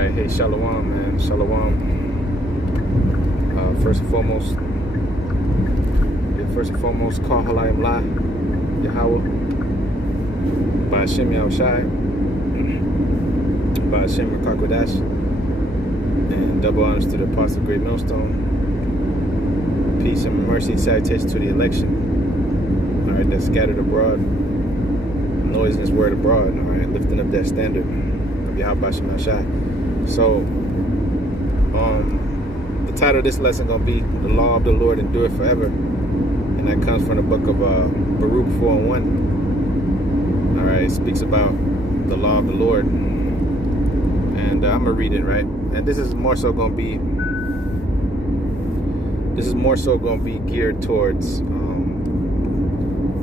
Alright, hey, Shalom, man. Shalom. First and foremost, call Halayim La, Yahweh, by Hashem Yahushai, by Hashem Rakakwadash, and double honors to the Apostle of Great Millstone. Peace and mercy and salutation to the election. Alright, that's scattered abroad. Noise in his word abroad. Alright, lifting up that standard of Yahweh Hashem Yahushai. So, the title of this lesson gonna be "The Law of the Lord Endureth Forever," and that comes from the book of Baruch 4:1. All right, it speaks about the law of the Lord, and I'm gonna read it, right. And this is more so gonna be geared towards, you know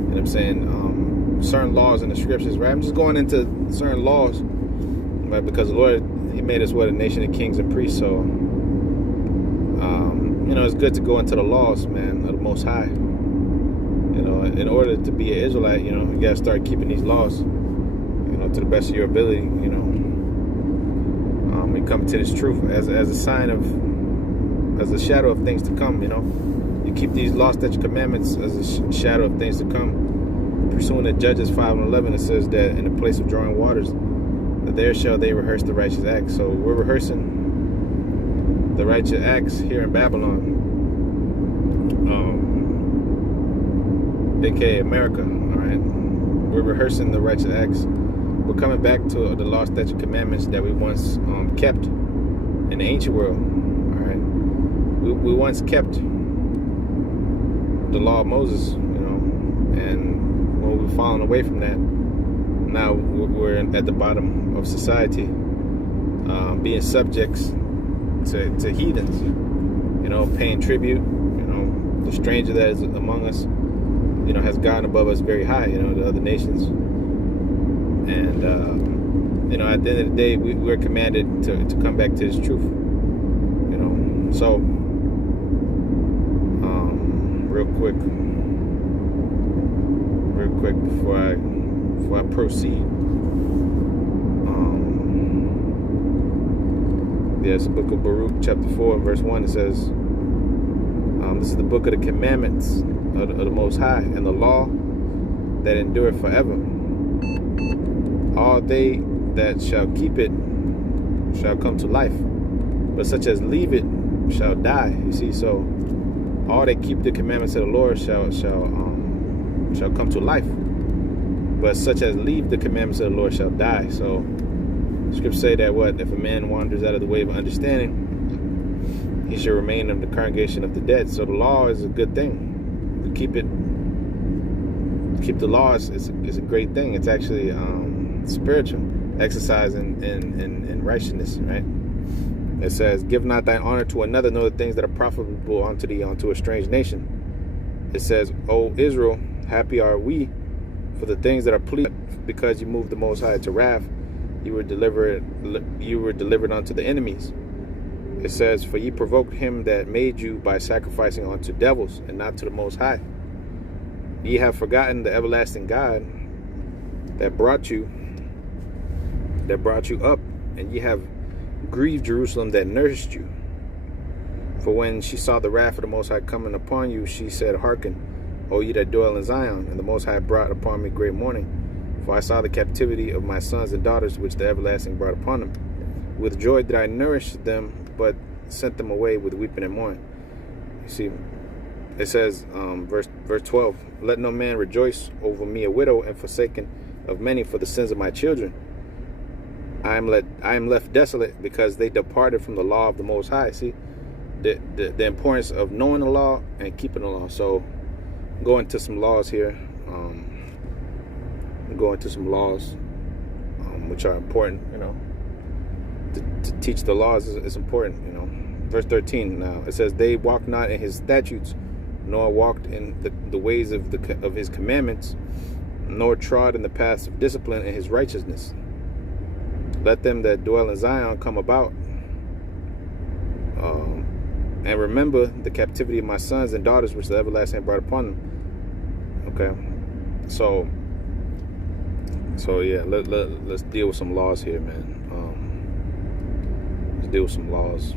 what I'm saying, certain laws in the scriptures, right. I'm just going into certain laws, right, because the Lord, He made us a nation of kings and priests, so. You know, it's good to go into the laws, man, of the Most High. You know, in order to be an Israelite, you know, you got to start keeping these laws, you know, to the best of your ability, you know. We come to this truth as a sign of, as a shadow of things to come, you know. You keep these law, statutes, commandments as a shadow of things to come. Pursuing the Judges 5:11, it says that in the place of drawing waters, that there shall they rehearse the righteous acts. So we're rehearsing the righteous acts here in Babylon, aka America. All right, we're rehearsing the righteous acts. We're coming back to the law, statute, commandments that we once kept in the ancient world. All right, we once kept the law of Moses, you know, and when we've fallen away from that, now we're at the bottom of society, being subjects to heathens, you know, paying tribute. You know, the stranger that is among us, you know, has gotten above us very high, you know, the other nations. And you know, at the end of the day, we're commanded to come back to this truth, you know. So real quick before I proceed, yes, the book of Baruch, chapter 4, and verse 1, it says, this is the book of the commandments of the Most High, and the law that endureth forever. All they that shall keep it shall come to life, but such as leave it shall die. You see, so all that keep the commandments of the Lord shall come to life, but such as leave the commandments of the Lord shall die. So Scriptures say that if a man wanders out of the way of understanding, he should remain in the congregation of the dead. So the law is a good thing. We keep the laws is a great thing. It's actually spiritual, exercise in righteousness, right? It says, "Give not thine honor to another, nor the things that are profitable unto thee, unto a strange nation." It says, "O Israel, happy are we for the things that are pleasing, because you moved the Most High to wrath. You were delivered unto the enemies." It says, "For ye provoked him that made you by sacrificing unto devils, and not to the Most High. Ye have forgotten the everlasting God that brought you up, and ye have grieved Jerusalem that nourished you. For when she saw the wrath of the Most High coming upon you, she said, Hearken, O ye that dwell in Zion, and the Most High brought upon me great mourning. For I saw the captivity of my sons and daughters, which the everlasting brought upon them. With joy did I nourish them, but sent them away with weeping and mourning." You see, it says, verse 12, "Let no man rejoice over me a widow, and forsaken of many for the sins of my children. I am left desolate, because they departed from the law of the Most High." See, the importance of knowing the law and keeping the law. So, go into some laws here. Go into some laws, which are important, you know. To teach the laws is important, you know. Verse 13 now, it says, "They walked not in his statutes, nor walked in the ways of his commandments, nor trod in the paths of discipline in his righteousness. Let them that dwell in Zion come about, and remember the captivity of my sons and daughters, which the everlasting brought upon them." Okay, so yeah, let's deal with some laws here, man. to deal with some laws,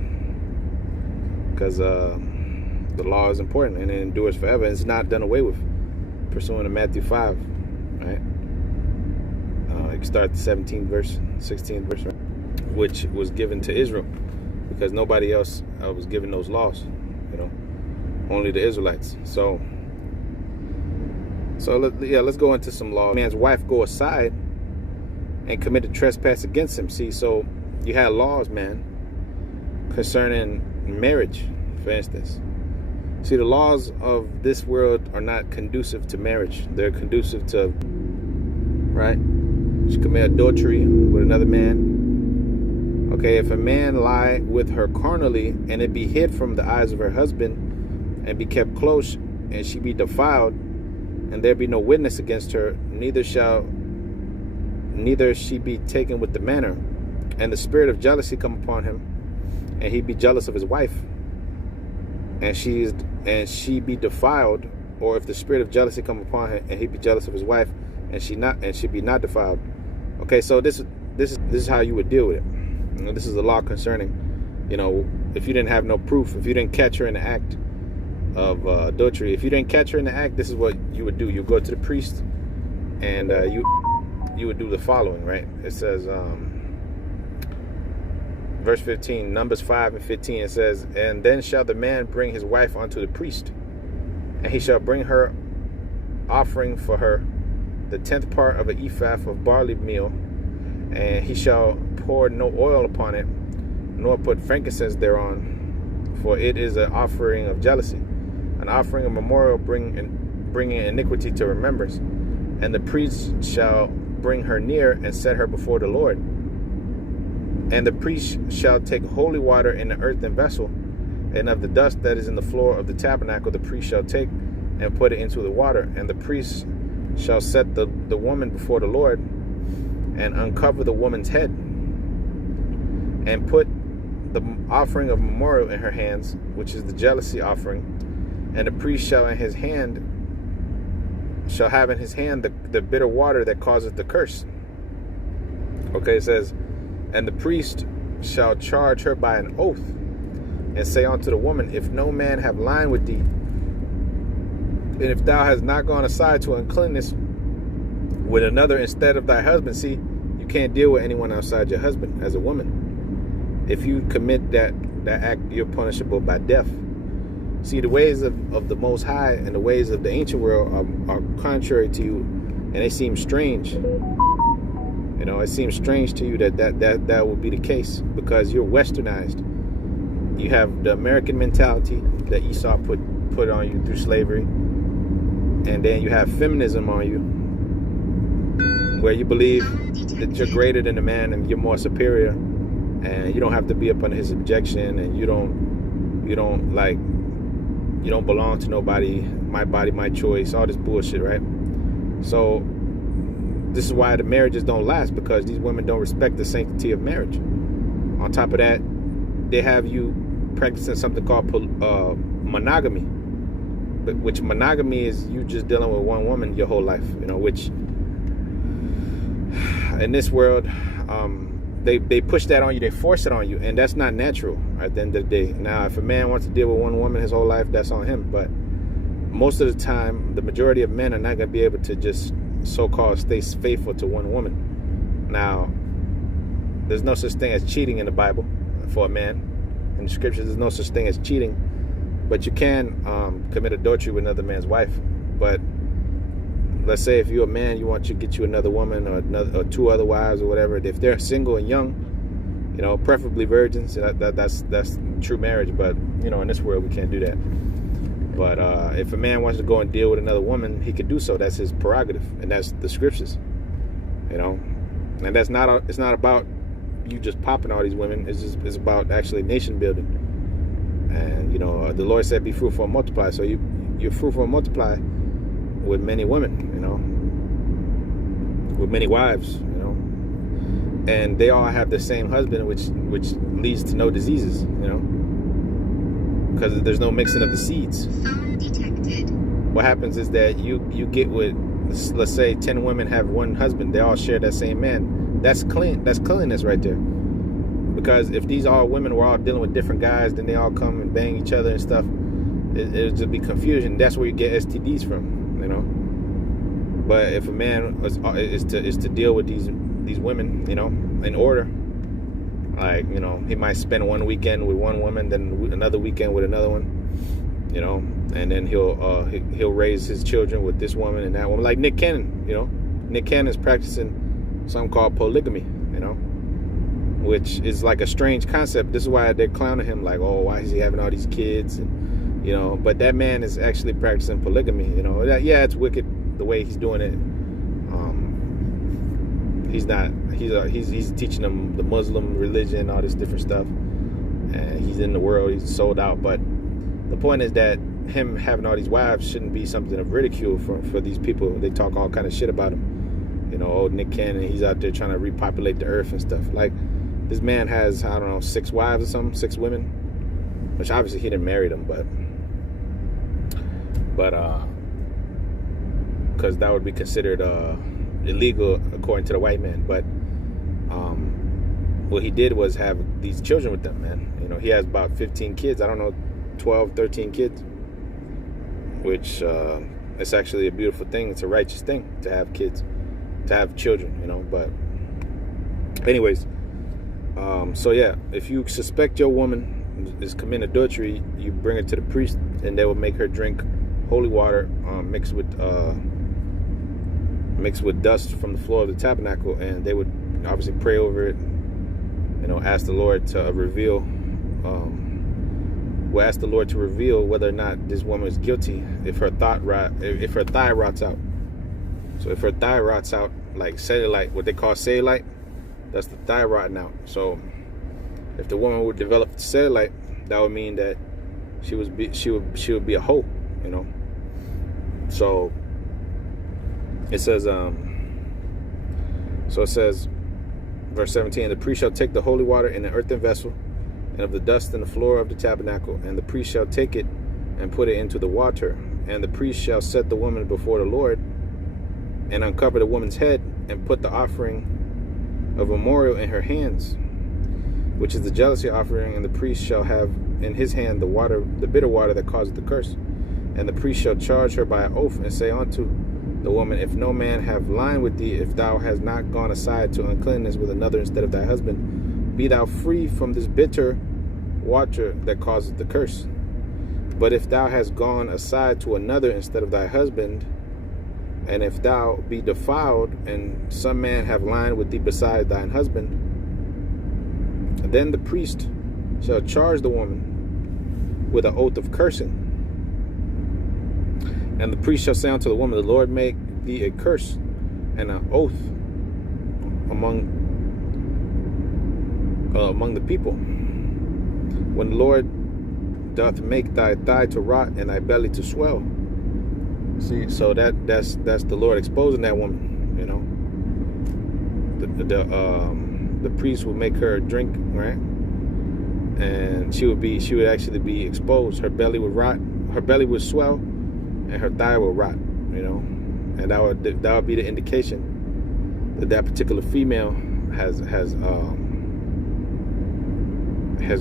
because the law is important and it endures forever. And it's not done away with, pursuant to Matthew 5, right? You can start at the 16th verse, right? Which was given to Israel, because nobody else was given those laws, only the Israelites. So let's go into some law. Man's wife go aside and commit a trespass against him. See, so you had laws, man, concerning marriage, for instance. See, the laws of this world are not conducive to marriage. They're conducive to, right? You commit adultery with another man. Okay, if a man lie with her carnally, and it be hid from the eyes of her husband, and be kept close, and she be defiled, and there be no witness against her, neither she be taken with the manner, and the spirit of jealousy come upon him, and he be jealous of his wife, and she be defiled, or if the spirit of jealousy come upon him, and he be jealous of his wife, and she be not defiled. Okay, so this is how you would deal with it. This is the law concerning, if you didn't have no proof, if you didn't catch her in the act of adultery, if you didn't catch her in the act, this is what you would do. You go to the priest, and you would do the following, right? It says, verse 15, Numbers 5 and 15, it says, and then shall the man bring his wife unto the priest, and he shall bring her offering for her the 10th part of an ephah of barley meal, and he shall pour no oil upon it, nor put frankincense thereon, for it is an offering of jealousy, an offering of memorial, bringing iniquity to remembrance. And the priest shall bring her near and set her before the Lord. And the priest shall take holy water in the earthen vessel, and of the dust that is in the floor of the tabernacle the priest shall take and put it into the water. And the priest shall set the woman before the Lord, and uncover the woman's head, and put the offering of memorial in her hands, which is the jealousy offering. And the priest shall have in his hand the bitter water that causeth the curse. Okay, it says, and the priest shall charge her by an oath, and say unto the woman, if no man have lied with thee, and if thou hast not gone aside to uncleanness with another instead of thy husband. See, you can't deal with anyone outside your husband as a woman. If you commit that act, you're punishable by death. See, the ways of the Most High and the ways of the ancient world are contrary to you, and they seem strange. It seems strange to you that will be the case, because you're westernized. You have the American mentality that Esau put on you through slavery, and then you have feminism on you, where you believe that you're greater than a man and you're more superior, and you don't have to be up under his subjection, and you don't belong to nobody. My body, my choice. All this bullshit, right? So this is why the marriages don't last, because these women don't respect the sanctity of marriage. On top of that, they have you practicing something called monogamy, which monogamy is you just dealing with one woman your whole life. Which in this world, they push that on you, they force it on you, and that's not natural at the end of the day. Now, if a man wants to deal with one woman his whole life, that's on him. But most of the time, the majority of men are not going to be able to just so-called stay faithful to one woman. Now, there's no such thing as cheating in the Bible for a man. In the scriptures, there's no such thing as cheating, but you can commit adultery with another man's wife. But let's say if you're a man, you want to get you another woman or two other wives or whatever. If they're single and young, preferably virgins, that's true marriage. But in this world, we can't do that. But if a man wants to go and deal with another woman, he could do so. That's his prerogative, and that's the scriptures. And that's not. It's not about you just popping all these women. It's about actually nation building. And the Lord said, "Be fruitful and multiply." So you're fruitful and multiply with many women. With many wives. And they all have the same husband, which leads to no diseases. Because there's no mixing of the seeds. What happens is that you get with, let's say 10 women have one husband. They all share that same man. That's clean. That's cleanliness right there. Because if these all women were all dealing with different guys, then they all come and bang each other and stuff, it would just be confusion. That's where you get STDs from, you know. But if a man is to deal with these women, you know, in order, like, you know, he might spend one weekend with one woman, then another weekend with another one, you know, and then he'll raise his children with this woman and that woman, like Nick Cannon, you know. Nick Cannon is practicing something called polygamy, you know, which is like a strange concept. This is why they're clowning him, like, oh, why is he having all these kids, and, you know. But that man is actually practicing polygamy, you know. Yeah, it's wicked the way he's doing it. He's teaching them the Muslim religion, all this different stuff, and he's in the world, he's sold out. But the point is that him having all these wives shouldn't be something of ridicule for these people. They talk all kind of shit about him, you know. Oh, Nick Cannon, he's out there trying to repopulate the earth and stuff. Like, this man has, I don't know, 6 wives or something, 6 women, which obviously he didn't marry them, but because that would be considered illegal according to the white man. But what he did was have these children with them, man. You know, he has about 15 kids. I don't know, 12, 13 kids, which it's actually a beautiful thing. It's a righteous thing to have kids, to have children, you know. But anyways, so yeah, if you suspect your woman is committing adultery, you bring her to the priest, and they will make her drink holy water mixed with dust from the floor of the tabernacle, and they would obviously pray over it, you know, ask the Lord to reveal whether or not this woman is guilty if her thigh rots out. So if her thigh rots out, like cellulite, what they call cellulite, that's the thigh rotting out. So if the woman would develop cellulite, that would mean that she would be a hoe, you know. So it says, verse 17, the priest shall take the holy water in an earthen vessel, and of the dust in the floor of the tabernacle, and the priest shall take it and put it into the water, and the priest shall set the woman before the Lord, and uncover the woman's head, and put the offering of memorial in her hands, which is the jealousy offering, and the priest shall have in his hand the bitter water that causeth the curse. And the priest shall charge her by an oath, and say unto the woman, if no man have lied with thee, if thou hast not gone aside to uncleanness with another instead of thy husband, be thou free from this bitter water that causeth the curse. But if thou hast gone aside to another instead of thy husband, and if thou be defiled, and some man have lied with thee beside thine husband, then the priest shall charge the woman with an oath of cursing. And the priest shall say unto the woman, the Lord make thee a curse and an oath among the people, when the Lord doth make thy thigh to rot and thy belly to swell. See, so that's the Lord exposing that woman, you know. The priest will make her drink, right? And she would actually be exposed. Her belly would rot, her belly would swell, and her thigh will rot, you know. And that would be the indication that particular female has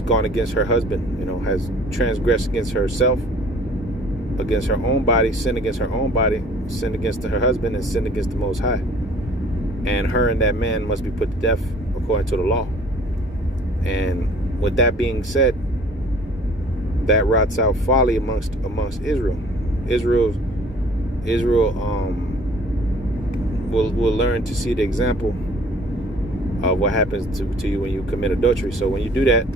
gone against her husband, you know, has transgressed against herself, against her own body, sinned against her own body, sinned against her husband, and sinned against the Most High. And her and that man must be put to death according to the law. And with that being said, that rots out folly amongst Israel. Israel will learn to see the example of what happens to you when you commit adultery. So when you do that,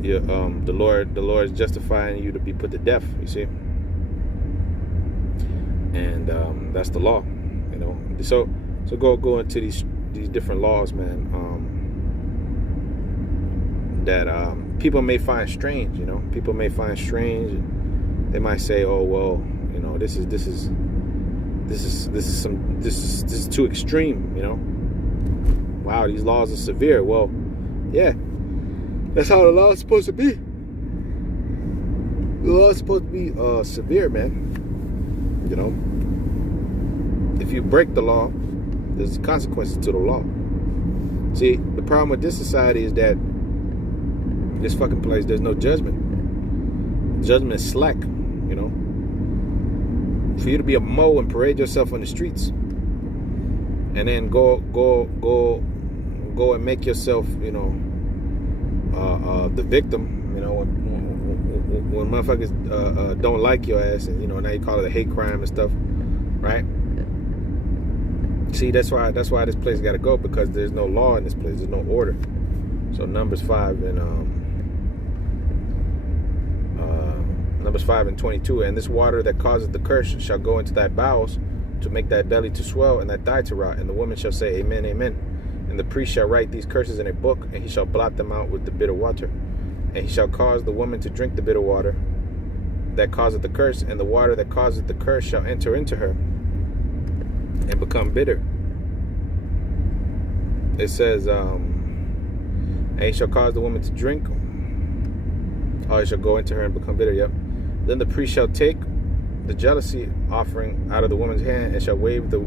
the Lord is justifying you to be put to death, you see. And that's the law, you know. So go into these different laws, man, that people may find strange, you know. People may find strange, and they might say, oh, well, you know, this is too extreme, you know. Wow, these laws are severe. Well, yeah, that's how the law is supposed to be. The law is supposed to be severe, man. You know, if you break the law, there's consequences to the law. See, the problem with this society is that this fucking place, there's no judgment. Judgment is slack, you know. For you to be a Mo and parade yourself on the streets, and then go and make yourself, you know, the victim, you know, when motherfuckers don't like your ass, and you know, now you call it a hate crime and stuff, right? See, that's why this place got to go, because there's no law in this place, there's no order. So Numbers 5 and 22, and this water that causes the curse shall go into thy bowels, to make thy belly to swell and thy thigh to rot. And the woman shall say, Amen, amen. And the priest shall write these curses in a book, and he shall blot them out with the bitter water. And he shall cause the woman to drink the bitter water that causeth the curse, and the water that causeth the curse shall enter into her and become bitter. It says, and he shall cause the woman to drink. Oh, it shall go into her and become bitter, yep. Then the priest shall take the jealousy offering out of the woman's hand, and shall wave the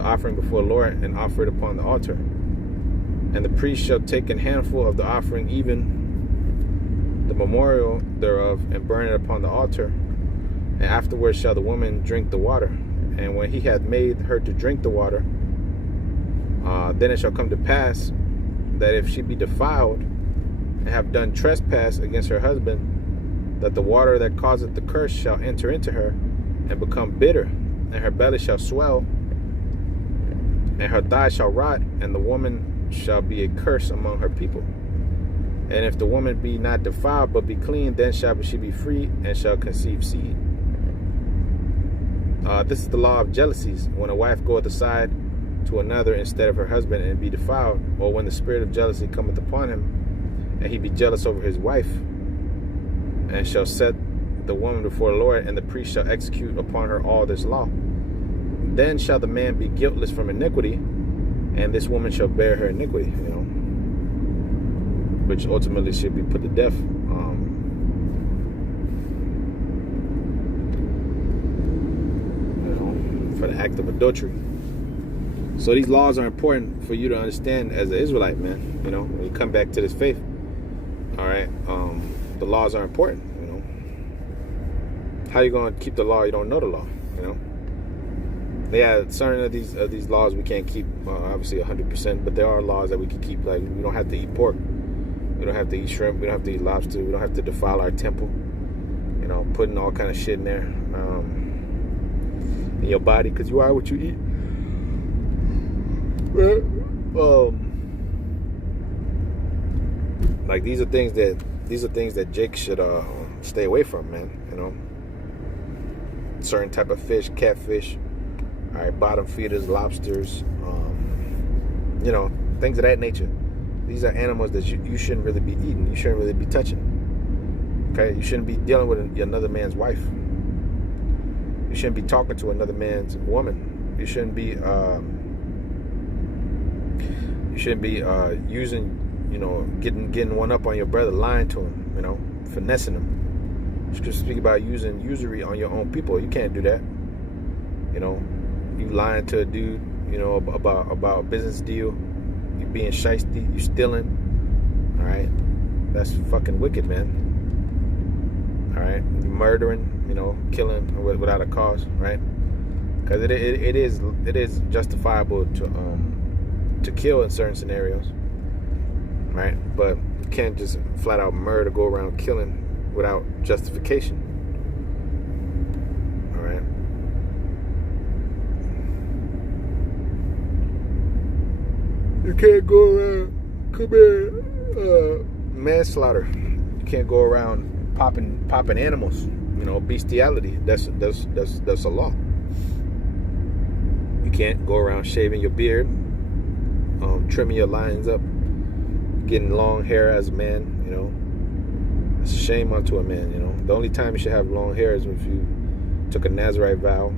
offering before the Lord, and offer it upon the altar. And the priest shall take a handful of the offering, even the memorial thereof, and burn it upon the altar. And afterwards shall the woman drink the water. And when he hath made her to drink the water, then it shall come to pass that if she be defiled, and have done trespass against her husband, that the water that causeth the curse shall enter into her and become bitter, and her belly shall swell, and her thigh shall rot, and the woman shall be a curse among her people. And if the woman be not defiled, but be clean, then shall she be free, and shall conceive seed. This is the law of jealousies, when a wife goeth aside to another instead of her husband, and be defiled, or when the spirit of jealousy cometh upon him, and he be jealous over his wife, and shall set the woman before the Lord, and the priest shall execute upon her all this law. Then shall the man be guiltless from iniquity, and this woman shall bear her iniquity, you know, which ultimately should be put to death. You know, for the act of adultery. So these laws are important for you to understand as an Israelite, man. You know, when you come back to this faith, all right, the laws are important. You know, how you gonna keep the law? You don't know the law. You know, yeah, certain of these laws we can't keep, obviously 100%, but there are laws that we can keep. Like, we don't have to eat pork, we don't have to eat shrimp, we don't have to eat lobster, we don't have to defile our temple. You know, putting all kind of shit in there in your body, because you are what you eat. Like, these are things that Jake should stay away from, man. You know, certain type of fish, catfish, all right, bottom feeders, lobsters, you know, things of that nature. These are animals that you shouldn't really be eating. You shouldn't really be touching. Okay, you shouldn't be dealing with another man's wife. You shouldn't be talking to another man's woman. You shouldn't be using, you know, getting one up on your brother, lying to him, you know, finessing him. Scripture speak about using usury on your own people. You can't do that. You know, you lying to a dude, you know, about a business deal. You being shiesty. You stealing. All right, that's fucking wicked, man. All right, you murdering, you know, killing without a cause, right? Because it is justifiable to kill in certain scenarios, right? But you can't just flat out murder, go around killing without justification. All right. You can't go around commit manslaughter. You can't go around popping animals. You know, bestiality. That's a law. You can't go around shaving your beard, trimming your lines up, getting long hair as a man. You know, it's a shame unto a man. You know, the only time you should have long hair is if you took a Nazarite vow,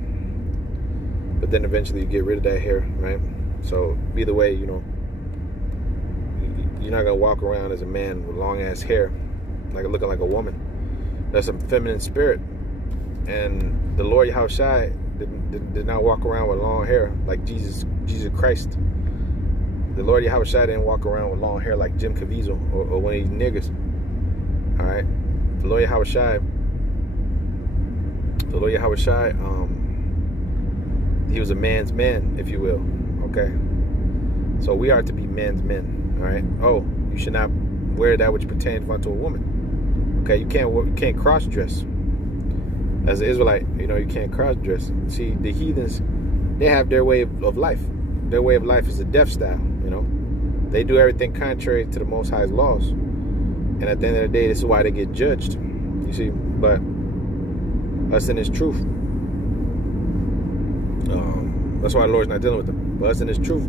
but then eventually you get rid of that hair, right? So either way, you know, you're not gonna walk around as a man with long ass hair, like looking like a woman. That's a feminine spirit, and the Lord Yahushua did not walk around with long hair like Jesus Christ. The Lord Yahweh Shai didn't walk around with long hair like Jim Caviezel or one of these niggas. All right, the Lord Yahweh Shai. He was a man's man, if you will. Okay, so we are to be men's men. All right. Oh, you should not wear that which pertains unto a woman. Okay, you can't cross dress. As an Israelite, you can't cross dress. See, the heathens, they have their way of life. Their way of life is a death style. They do everything contrary to the Most High's laws, and at the end of the day, this is why they get judged. You see, but us in His truth, that's why the Lord's not dealing with them. But us in His truth,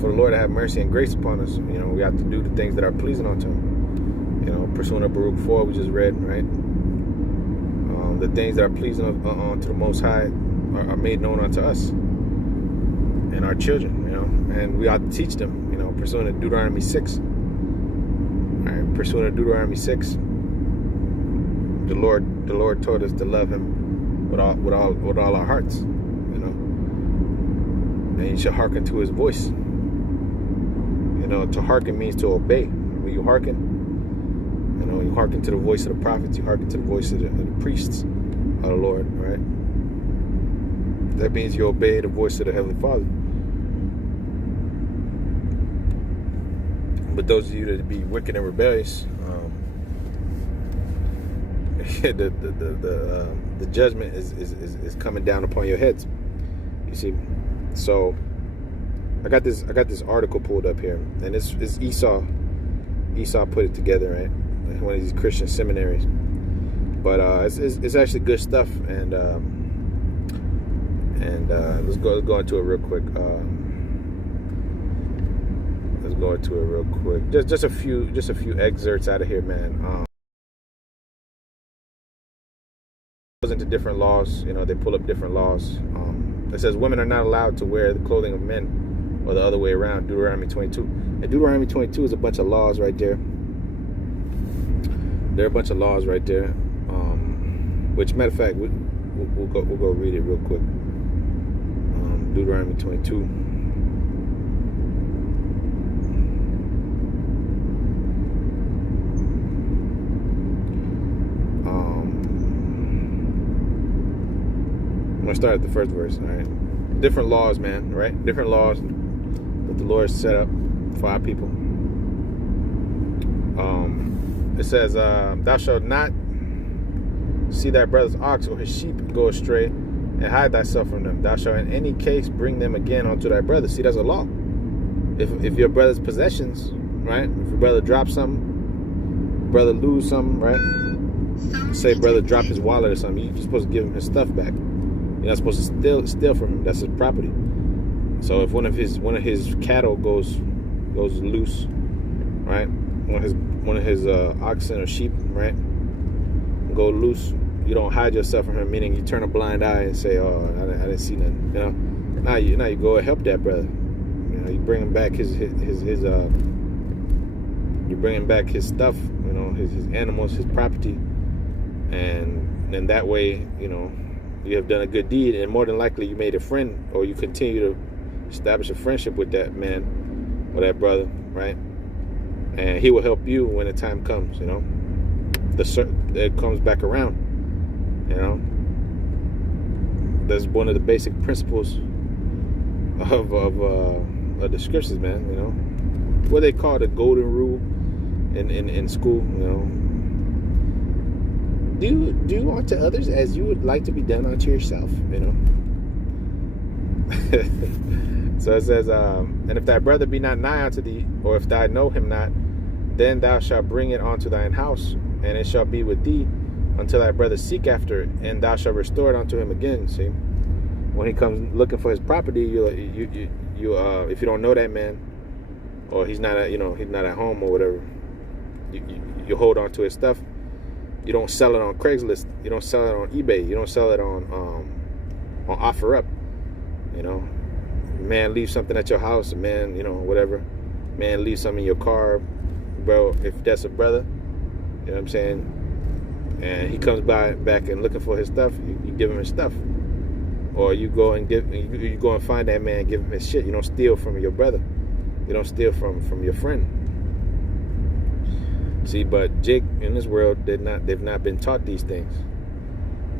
for the Lord to have mercy and grace upon us, we have to do the things that are pleasing unto Him. Pursuing of Baruch 4, we just read, right? The things that are pleasing unto the Most High are made known unto us and our children, and we ought to teach them, pursuing of Deuteronomy 6. All right, pursuing of Deuteronomy 6. The Lord told us to love Him with all our hearts, and you should hearken to His voice. To hearken means to obey. When you hearken, you hearken to the voice of the prophets, you hearken to the voice of the priests of the Lord, right? That means you obey the voice of the Heavenly Father. But those of you that be wicked and rebellious, the judgment is coming down upon your heads. You see, so I got this article pulled up here, and it's Esau. Esau put it together, right? One of these Christian seminaries, but it's actually good stuff, and let's go into it real quick. Let's go into it real quick. Just a few excerpts out of here, man. Goes into different laws. They pull up different laws. It says women are not allowed to wear the clothing of men, or the other way around. Deuteronomy 22. And Deuteronomy 22 is a bunch of laws right there. There are a bunch of laws right there. Which, matter of fact, we'll go read it real quick. Deuteronomy 22. I'm going to start at the first verse, all right? Different laws, man, right? Different laws that the Lord set up for our people. It says, thou shalt not see thy brother's ox or his sheep go astray, and hide thyself from them. Thou shalt in any case bring them again unto thy brother. See, that's a law. If your brother's possessions, right? If your brother drops something, brother lose something, right? Say brother drop his wallet or something, you're supposed to give him his stuff back. You're not supposed to steal from him. That's his property. So if one of his cattle goes loose, right? One of his oxen or sheep, right? Go loose. You don't hide yourself from him, meaning you turn a blind eye and say, "Oh, I didn't see nothing." Now you go and help that brother. You bring him back his you bring him back his stuff. His animals, his property, and then that way, you have done a good deed, and more than likely you made a friend, or you continue to establish a friendship with that man or that brother, right? And he will help you when the time comes. It comes back around. That's one of the basic principles of the scriptures, man. What they call the golden rule in school. Do unto others as you would like to be done unto yourself. So it says, and if thy brother be not nigh unto thee, or if thou know him not, then thou shalt bring it unto thine house, and it shall be with thee until thy brother seek after it, and thou shalt restore it unto him again. See, when he comes looking for his property, you if you don't know that man, or he's not he's not at home or whatever, you hold on to his stuff. You don't sell it on Craigslist. You don't sell it on eBay. You don't sell it on OfferUp. Man leaves something at your house. Man, whatever. Man leaves something in your car, bro. If that's a brother, you know what I'm saying, and he comes back and looking for his stuff, you give him his stuff, or you go and find that man, give him his shit. You don't steal from your brother. You don't steal from your friend. See, but Jake in this world, they've not been taught these things,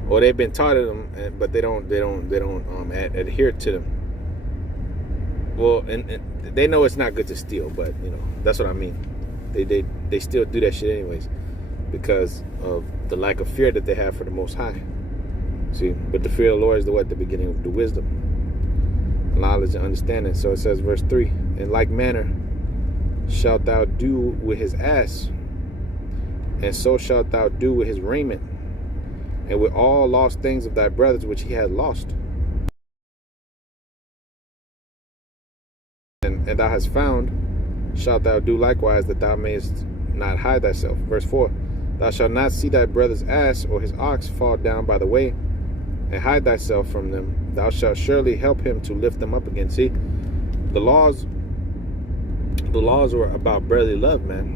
or they've been taught them, but they don't adhere to them. Well, and they know it's not good to steal, but that's what I mean. They still do that shit anyways, because of the lack of fear that they have for the Most High. See, but the fear of the Lord is the beginning of the wisdom, knowledge, and understanding. So it says, verse 3: in like manner shalt thou do with his ass, and so shalt thou do with his raiment, and with all lost things of thy brothers which he had lost. And thou hast found, shalt thou do likewise, that thou mayest not hide thyself. Verse 4: thou shalt not see thy brother's ass or his ox fall down by the way, and hide thyself from them. Thou shalt surely help him to lift them up again. See, the laws were about brotherly love, man.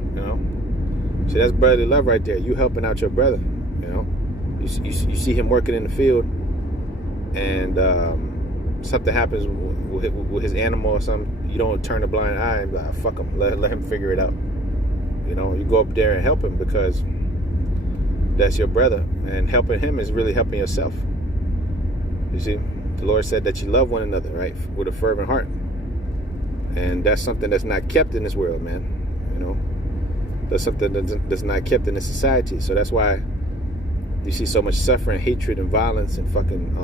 See, that's brotherly love right there. You helping out your brother. You see him working in the field, and something happens with his animal or something. You don't turn a blind eye and be like, fuck him, let him figure it out. You go up there and help him, because that's your brother, and helping him is really helping yourself. You see, the Lord said that you love one another, right, with a fervent heart, and that's something that's not kept in this world, man. That's something that's not kept in this society. So that's why you see so much suffering, hatred, and violence, and fucking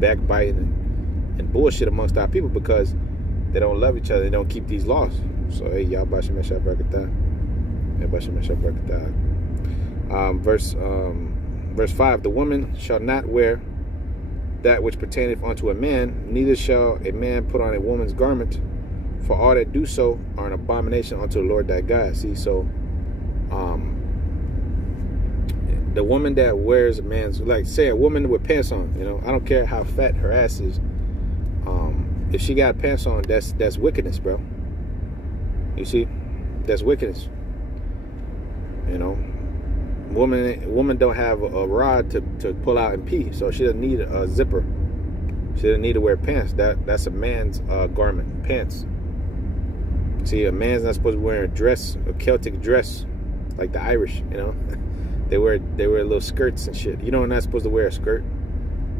backbiting and bullshit amongst our people, because they don't love each other. They don't keep these laws. So hey, y'all, Bashim Eshah Barakatah. Verse 5: the woman shall not wear that which pertaineth unto a man, neither shall a man put on a woman's garment, for all that do so are an abomination unto the Lord thy God. See, so the woman that wears a man's, like say a woman with pants on, I don't care how fat her ass is, if she got pants on, that's wickedness, bro. You see, that's wickedness. Woman don't have a rod to pull out and pee, so she doesn't need a zipper. She doesn't need to wear pants. That's a man's garment, pants. See, a man's not supposed to be wearing a dress, a Celtic dress, like the Irish. They wear little skirts and shit. You're not supposed to wear a skirt.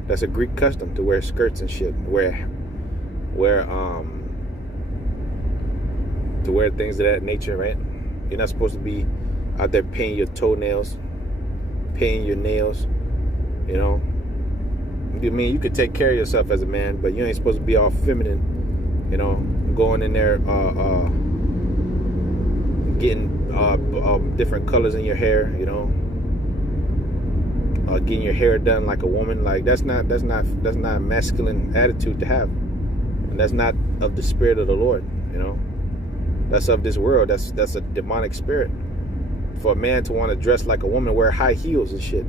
That's a Greek custom, to wear skirts and shit. To wear things of that nature, right? You're not supposed to be out there painting your toenails, painting your nails. I mean, you could take care of yourself as a man, but you ain't supposed to be all feminine. Going in there, getting different colors in your hair. Getting your hair done like a woman. Like that's not a masculine attitude to have, and that's not of the spirit of the Lord. That's of this world. That's a demonic spirit. For a man to want to dress like a woman, wear high heels and shit.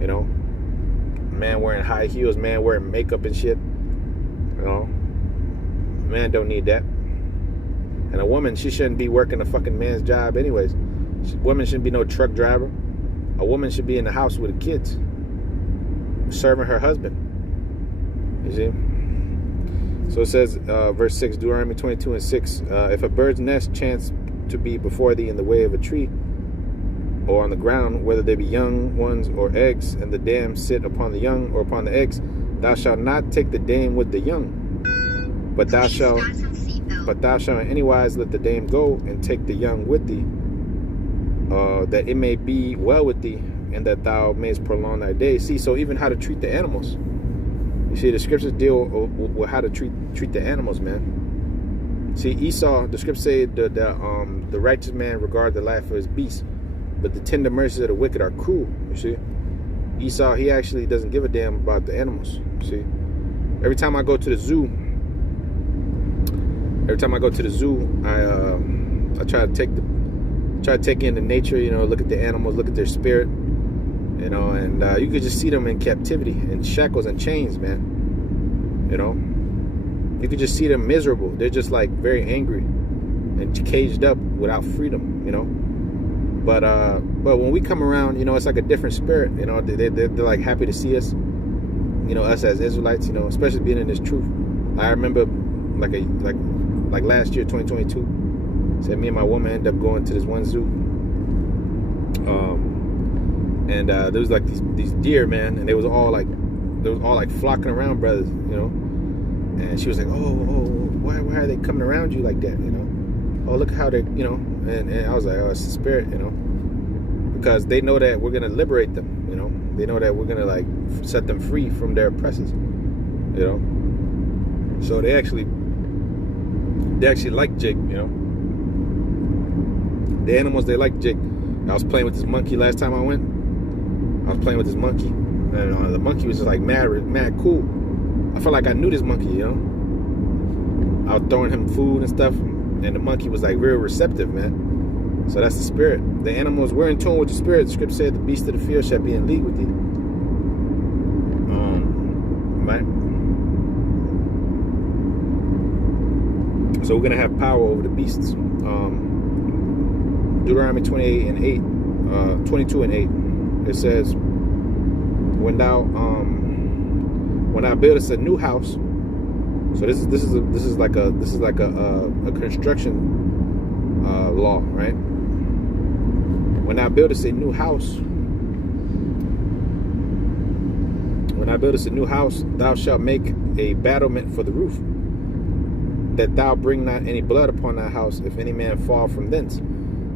Man wearing high heels, man wearing makeup and shit. Man don't need that. And a woman, she shouldn't be working a fucking man's job anyways. Woman shouldn't be no truck driver. A woman should be in the house with the kids, serving her husband. You see? So it says, verse 6, Deuteronomy 22:6, if a bird's nest chance to be before thee in the way of a tree, or on the ground, whether they be young ones or eggs, and the dam sit upon the young or upon the eggs, thou shalt not take the dame with the young, but thou shalt in any wise let the dame go and take the young with thee, that it may be well with thee, and that thou mayest prolong thy days. See, so even how to treat the animals. You see, the scriptures deal with how to treat the animals, man. See, Esau, the scriptures say the righteous man regard the life of his beast, but the tender mercies of the wicked are cruel. You see, Esau, he actually doesn't give a damn about the animals. You see, every time I go to the zoo, I try to take in the nature. Look at the animals, look at their spirit. And you could just see them in captivity, in shackles and chains, man. You could just see them miserable. They're just like very angry and caged up without freedom, But when we come around, it's like a different spirit. They're like happy to see us. Us as Israelites, especially being in this truth. I remember like like last year, 2022. Said me and my woman ended up going to this one zoo. And there was like these deer, man, and they was all like flocking around, brothers, you know. And she was like, oh, why are they coming around you like that, you know? Oh, look how they, you know. And I was like, oh, it's the spirit, you know, because they know that we're gonna liberate them, you know. They know that we're gonna like set them free from their oppressors, you know. So they actually like Jake, you know. The animals, they like Jake. I was playing with this monkey last time I went. I was playing with this monkey, and the monkey was just like mad cool. I felt like I knew this monkey, you know. I was throwing him food and stuff, and the monkey was like very receptive, man. So that's the spirit. The animals, we're in tune with the spirit. The scripture said the beast of the field shall be in league with thee. Right? So we're gonna have power over the beasts. Deuteronomy 28 and 8, 22 and 8. It says, when thou buildest a new house. So this is like a construction law, right? When thou buildest a new house, thou shalt make a battlement for the roof, that thou bring not any blood upon thy house, if any man fall from thence.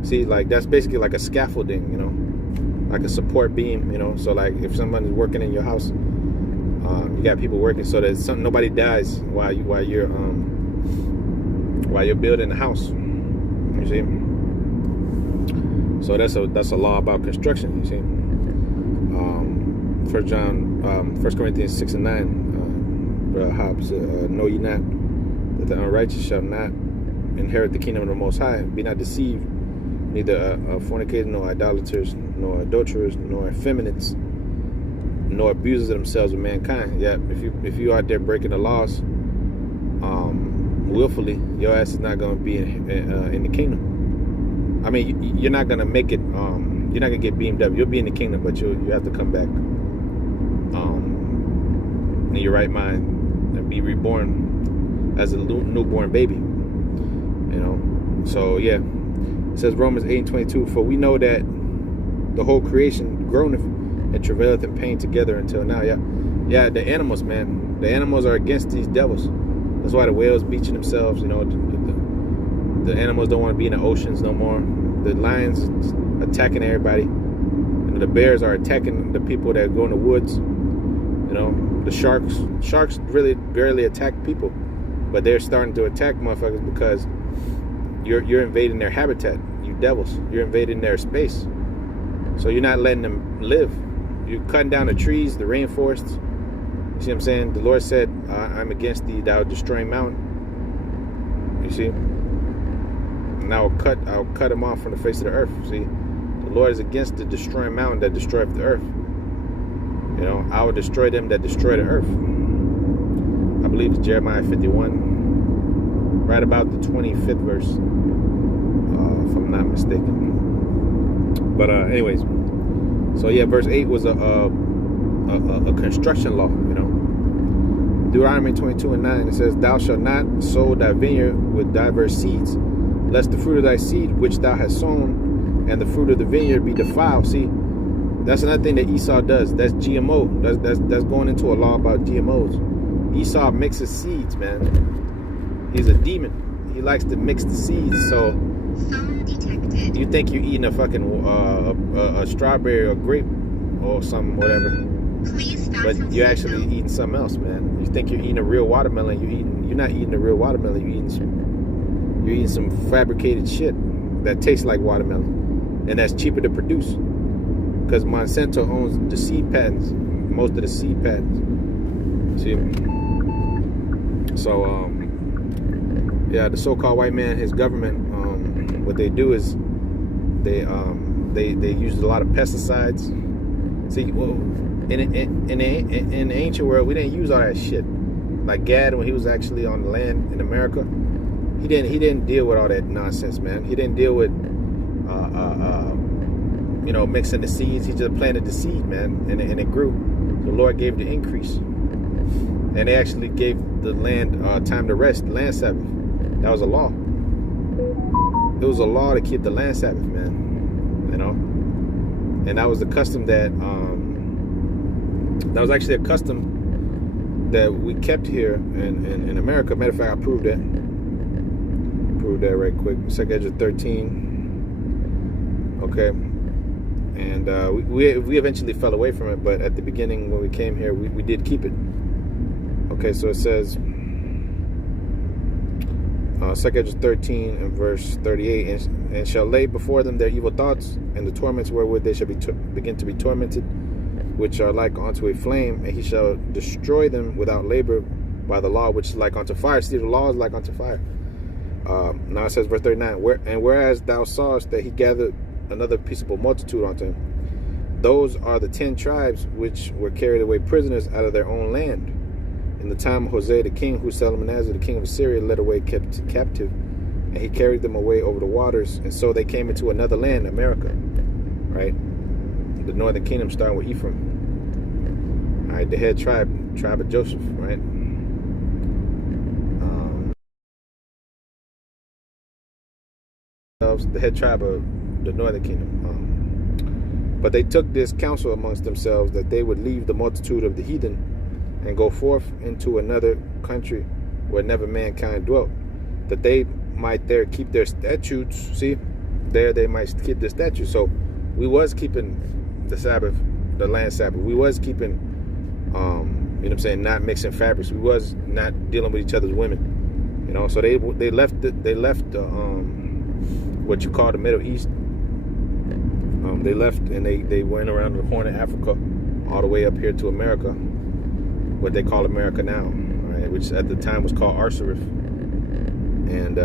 See, like that's basically like a scaffolding, you know, like a support beam, you know. So like if someone is working in your house, you got people working so that nobody dies while you're building the house. You see. So that's a law about construction. You see. 1 Corinthians 6 and 9. Brother Hobbs, know ye not that the unrighteous shall not inherit the kingdom of the Most High? Be not deceived. Neither fornicators, nor idolaters, nor adulterers, nor effeminates, nor abusers of themselves with mankind. Yeah, if you out there breaking the laws willfully, your ass is not going to be in the kingdom. I mean, you're not going to make it. You're not going to get beamed up. You'll be in the kingdom, but you have to come back in your right mind and be reborn as a newborn baby. You know. So yeah. It says Romans 8:22, for we know that the whole creation groaneth and travaileth in pain together until now. Yeah, the animals, man. The animals are against these devils. That's why the whales beaching themselves, you know. The animals don't want to be in the oceans no more. The lions attacking everybody. And the bears are attacking the people that go in the woods. You know, the sharks really barely attack people. But they're starting to attack motherfuckers because you're invading their habitat, you devils. You're invading their space. So you're not letting them live. You're cutting down the trees, the rainforests. You see what I'm saying? The Lord said, I'm against thee, thou destroying mountain. You see? And I'll cut them off from the face of the earth. See? The Lord is against the destroying mountain that destroyeth the earth. You know, I will destroy them that destroy the earth. I believe it's Jeremiah 51. Right about the 25th verse, if I'm not mistaken. But anyways, so yeah, verse 8 was a construction law, you know. Deuteronomy 22 and 9, it says, thou shalt not sow thy vineyard with diverse seeds, lest the fruit of thy seed which thou hast sown and the fruit of the vineyard be defiled. See, that's another thing that Esau does. That's GMO. That's going into a law about GMOs. Esau mixes seeds, man. He's a demon. He likes to mix the seeds. So you think you're eating a fucking a strawberry or grape or something, whatever. But you're actually eating something else, man. You think you're eating a real watermelon. You're not eating a real watermelon. You're eating some fabricated shit that tastes like watermelon, and that's cheaper to produce because Monsanto owns the seed patents, most of the seed patents. See? So yeah, the so-called white man, his government, what they do is they use a lot of pesticides. See, well, in the ancient world, we didn't use all that shit. Like Gad, when he was actually on the land in America, he didn't deal with all that nonsense, man. He didn't deal with mixing the seeds. He just planted the seed, man, and it grew. The Lord gave the increase, and they actually gave the land time to rest, land Sabbath. That was a law. It was a law to keep the land Sabbath, man. You know, and that was the custom that was actually a custom that we kept here in America. Matter of fact, I proved that. Prove that right quick. 2nd Ezra 13. Okay. And we eventually fell away from it, but at the beginning when we came here, we did keep it. Okay, so it says 2nd Ezra 13 and verse 38, and shall lay before them their evil thoughts and the torments wherewith they shall begin to be tormented, which are like unto a flame, and he shall destroy them without labor by the law, which is like unto fire. See, the law is like unto fire. Now it says verse 39, whereas thou sawest that he gathered another peaceable multitude unto him, those are the 10 tribes which were carried away prisoners out of their own land in the time of Hosea the king, who Salmanasar the king of Assyria led away captive, and he carried them away over the waters, and so they came into another land, America, right? The northern kingdom, starting with Ephraim, all right, the head tribe of Joseph, right? The head tribe of the northern kingdom. But they took this counsel amongst themselves that they would leave the multitude of the heathen and go forth into another country where never mankind dwelt, that they might there keep their statutes. See, there they might keep their statutes. So we was keeping the Sabbath, the land Sabbath. We was keeping, you know what I'm saying, not mixing fabrics. We was not dealing with each other's women, you know. So they left what you call the Middle East. They left and they went around the Horn of Africa all the way up here to America, what they call America now, right? Which at the time was called Arsarif. And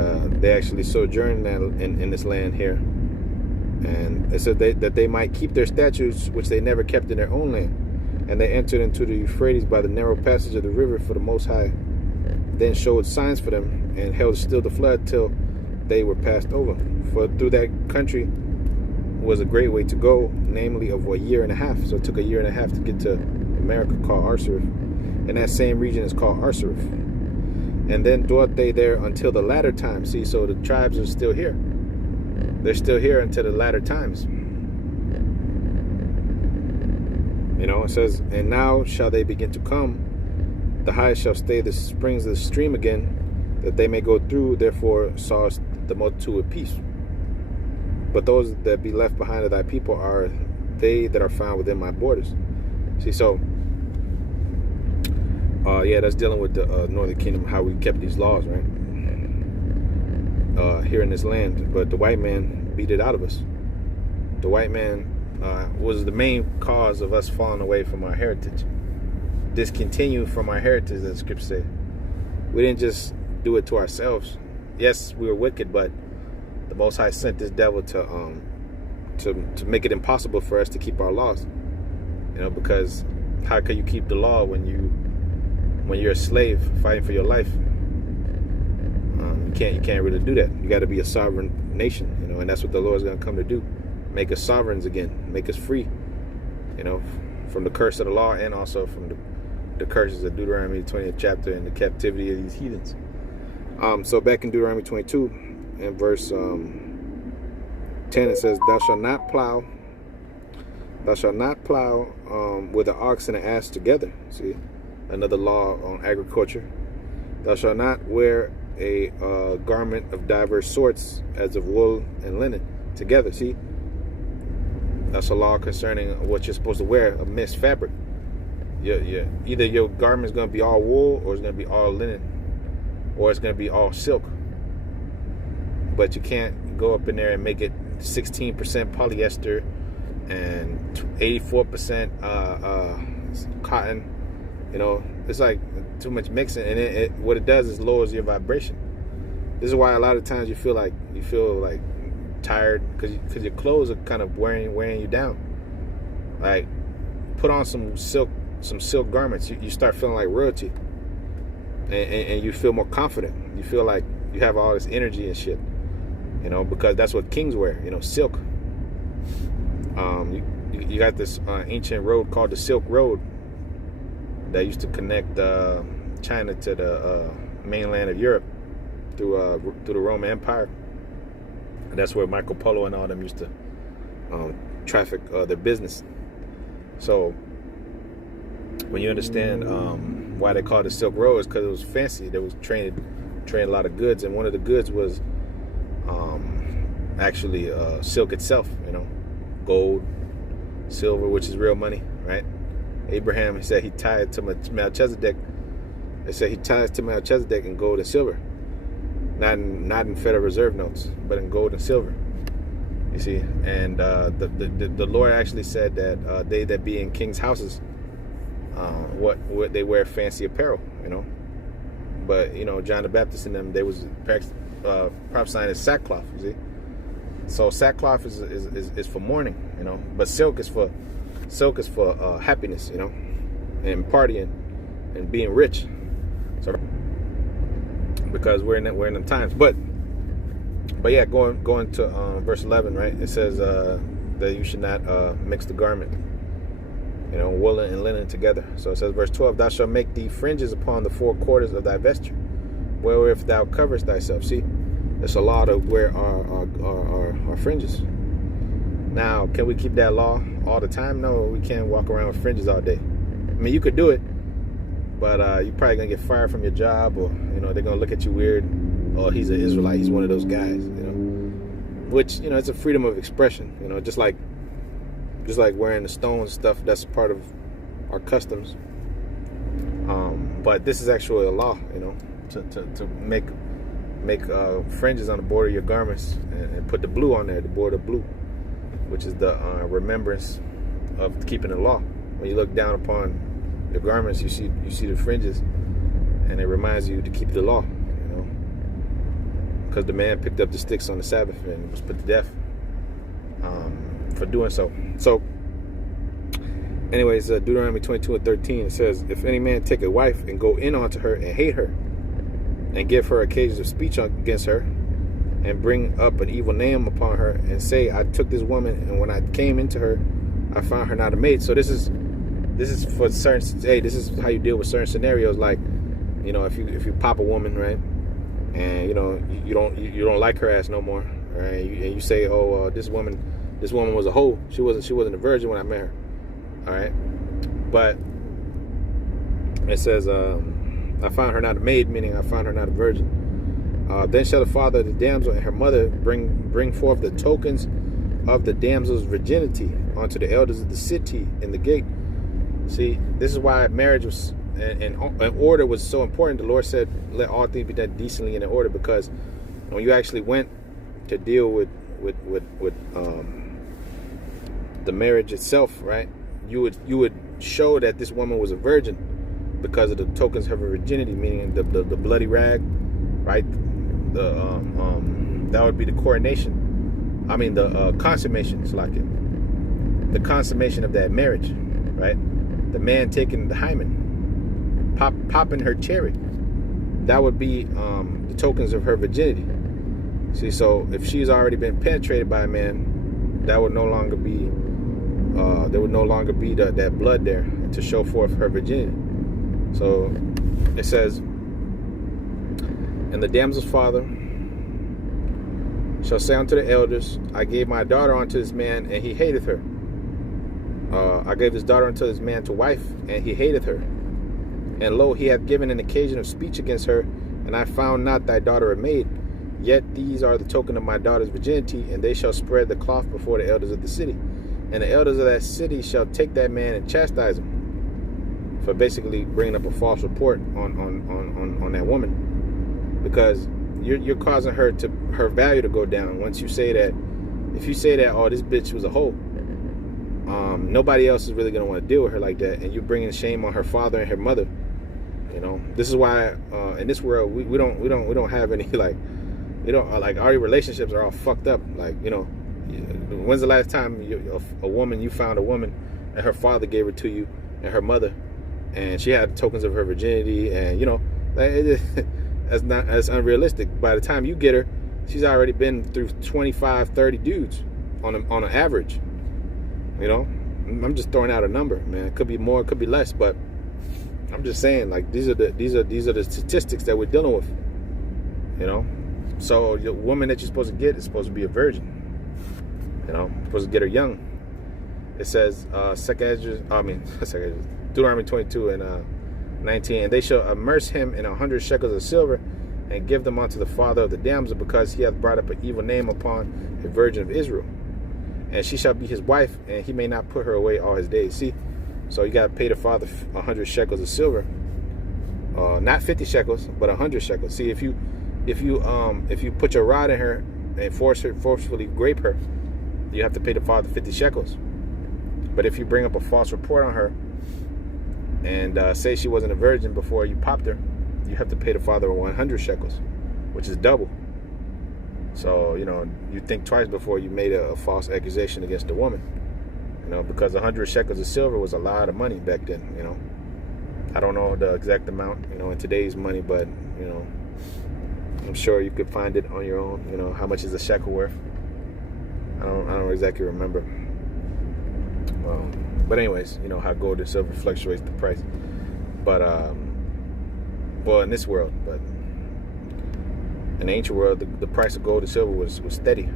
they actually sojourned in this land here. And it said that they might keep their statutes, which they never kept in their own land. And they entered into the Euphrates by the narrow passage of the river, for the Most High then showed signs for them and held still the flood till they were passed over. For through that country was a great way to go, namely of a year and a half. So it took a year and a half to get to America, called Arsarif. And that same region is called Arsarif. And then dwelt they there until the latter time. See, so the tribes are still here. They're still here until the latter times. You know, it says, and now shall they begin to come. The highest shall stay the springs of the stream again, that they may go through. Therefore sawest the multitude with peace. But those that be left behind of thy people are they that are found within my borders. See, so yeah, that's dealing with the northern kingdom, how we kept these laws, right? Here in this land. But the white man beat it out of us. The white man was the main cause of us falling away from our heritage. Discontinue from our heritage, as the scripture said. We didn't just do it to ourselves. Yes, we were wicked, but the Most High sent this devil to make it impossible for us to keep our laws. You know, because how can you keep the law when you're a slave fighting for your life? You can't really do that. You got to be a sovereign nation, you know, and that's what the Lord is going to come to do. Make us sovereigns again, make us free, you know, from the curse of the law, and also from the curses of Deuteronomy 20th chapter and the captivity of these heathens. So back in Deuteronomy 22 and verse 10, it says, thou shalt not plow with an ox and an ass together. See, another law on agriculture. Thou shalt not wear a garment of diverse sorts, as of wool and linen together. See, that's a law concerning what you're supposed to wear, a mixed fabric. Either your garment is going to be all wool, or it's going to be all linen, or it's going to be all silk. But you can't go up in there and make it 16% polyester and 84% cotton. You know, it's like too much mixing, and what it does is lowers your vibration. This is why a lot of times you feel like tired, because your clothes are kind of wearing you down. Like, put on some silk garments, you start feeling like royalty, and you feel more confident. You feel like you have all this energy and shit, you know, because that's what kings wear, you know, silk. You got this ancient road called the Silk Road that used to connect China to the mainland of Europe. through the Roman Empire. And that's where Marco Polo and all them used to traffic their business. So when you understand why they called it Silk Road, is because it was fancy. They was trading a lot of goods, and one of the goods was actually silk itself. Gold, silver, which is real money, right? Abraham, he said he tied to Melchizedek. They said he ties to Melchizedek in gold and silver, not in Federal Reserve notes, but in gold and silver. You see, and the Lord actually said that they that be in kings' houses, what they wear fancy apparel, But John the Baptist and them, they was prophesying as sackcloth. You see, so sackcloth is for mourning, But silk is for happiness, and partying and being rich. So because we're in them times, but yeah, going to verse 11, right? It says that you should not mix the garment, wool and linen together. So it says, verse 12, thou shalt make thee fringes upon the four quarters of thy vesture, wherewith thou coverest thyself. See, it's a law to wear our fringes. Now, can we keep that law all the time? No, we can't walk around with fringes all day. I mean, you could do it, but you're probably gonna get fired from your job, or they're gonna look at you weird. Oh, he's an Israelite. He's one of those guys. Which it's a freedom of expression. Just like wearing the stones stuff. That's part of our customs. But this is actually a law. To make fringes on the border of your garments and put the blue on there, the border blue, which is the remembrance of keeping the law. When you look down upon your garments, you see the fringes, and it reminds you to keep the law. Because the man picked up the sticks on the Sabbath and was put to death for doing so. So, anyways, Deuteronomy 22:13, it says, if any man take a wife and go in unto her and hate her, and give her occasions of speech against her, and bring up an evil name upon her, and say, I took this woman, and when I came into her, I found her not a maid. So this is for certain. Hey, this is how you deal with certain scenarios. Like, if you pop a woman, right, and you don't like her ass no more, right? And you say, oh, this woman was a hoe. She wasn't a virgin when I met her. All right, but it says, I found her not a maid, meaning I found her not a virgin. Then shall the father of the damsel and her mother bring forth the tokens of the damsel's virginity unto the elders of the city in the gate. See, this is why marriage was and order was so important. The Lord said, let all things be done decently and in order, because when you actually went to deal with the marriage itself, right, you would show that this woman was a virgin because of the tokens of her virginity, meaning the bloody rag, right? That would be the coronation. I mean the consummation. It's like it, the consummation of that marriage, right? The man taking the hymen, popping her cherry. That would be the tokens of her virginity. See, so if she's already been penetrated by a man, that would no longer be. There would no longer be that blood there to show forth her virginity. So it says, and the damsel's father shall say unto the elders, I gave my daughter unto this man, and he hateth her. I gave his daughter unto this man to wife, and he hateth her. And lo, he hath given an occasion of speech against her, and I found not thy daughter a maid. Yet these are the token of my daughter's virginity, and they shall spread the cloth before the elders of the city. And the elders of that city shall take that man and chastise him for basically bringing up a false report on that woman, because you're causing her value to go down. Once you say that, if you say that, oh, this bitch was a hoe, nobody else is really gonna want to deal with her like that, and you're bringing shame on her father and her mother. This is why in this world we don't have any our relationships are all fucked up. When's the last time you found a woman and her father gave her to you, and her mother, and she had tokens of her virginity, and that's unrealistic. By the time you get her, she's already been through 25, 30 dudes on an average. I'm just throwing out a number, man. It could be more, it could be less, but I'm just saying, like, these are the statistics that we're dealing with. You know, so the woman that you're supposed to get is supposed to be a virgin. You know, supposed to get her young. It says, Deuteronomy 22 and 19, and they shall immerse him in 100 shekels of silver, and give them unto the father of the damsel, because he hath brought up an evil name upon a virgin of Israel. And she shall be his wife, and he may not put her away all his days. See, so you got to pay the father 100 shekels of silver, not 50 shekels, but 100 shekels. See, if you put your rod in her and forcefully grape her, you have to pay the father 50 shekels. But if you bring up a false report on her and say she wasn't a virgin before you popped her, you have to pay the father 100 shekels, which is double. So, you know, you think twice before you made a false accusation against the woman. You know, because 100 shekels of silver was a lot of money back then, you know. I don't know the exact amount, you know, in today's money, but, you know, I'm sure you could find it on your own. You know, how much is a shekel worth? I don't exactly remember. But anyways, you know how gold and silver fluctuates the price. But well, in this world, but in the ancient world, the price of gold and silver was steady. You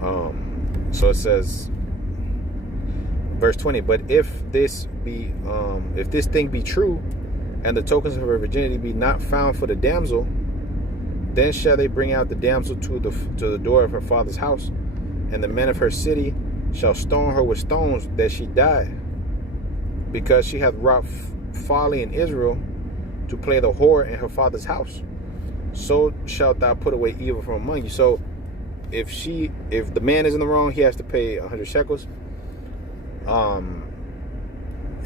know? So it says, verse 20. But if this thing be true, and the tokens of her virginity be not found for the damsel, then shall they bring out the damsel to the door of her father's house, and the men of her city shall stone her with stones, that she die, because she hath wrought folly in Israel, to play the whore in her father's house. So shalt thou put away evil from among you. So if the man is in the wrong, he has to pay 100 shekels.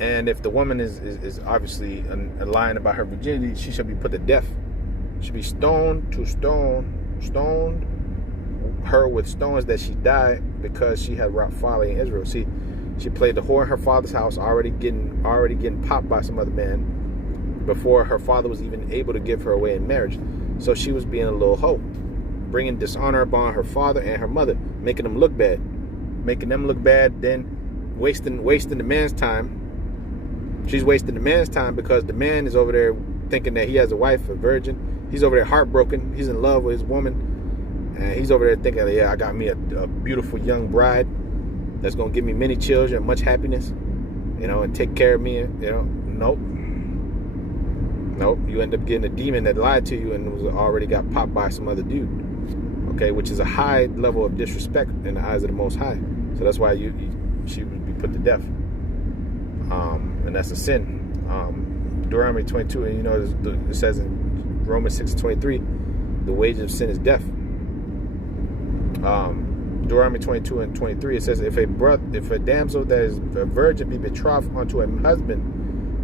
And if the woman is obviously lying about her virginity, she shall be put to death. She should be stoned her with stones, that she die, because she had wrought folly in Israel. See, she played the whore in her father's house, already getting popped by some other man before her father was even able to give her away in marriage. So she was being a little hoe, bringing dishonor upon her father and her mother, making them look bad, then wasting the man's time. She's wasting the man's time, because the man is over there thinking that he has a wife, a virgin. He's over there heartbroken. He's in love with his woman. And he's over there thinking, yeah, I got me a beautiful young bride that's going to give me many children, much happiness, you know, and take care of me, you know. Nope. You end up getting a demon that lied to you and was already got popped by some other dude. Okay, which is a high level of disrespect in the eyes of the Most High. So that's why she would be put to death. And that's a sin. Deuteronomy 22, and you know, it says in Romans 6:23, the wages of sin is death. Deuteronomy 22 and 23, it says, if a damsel that is a virgin be betrothed unto a husband,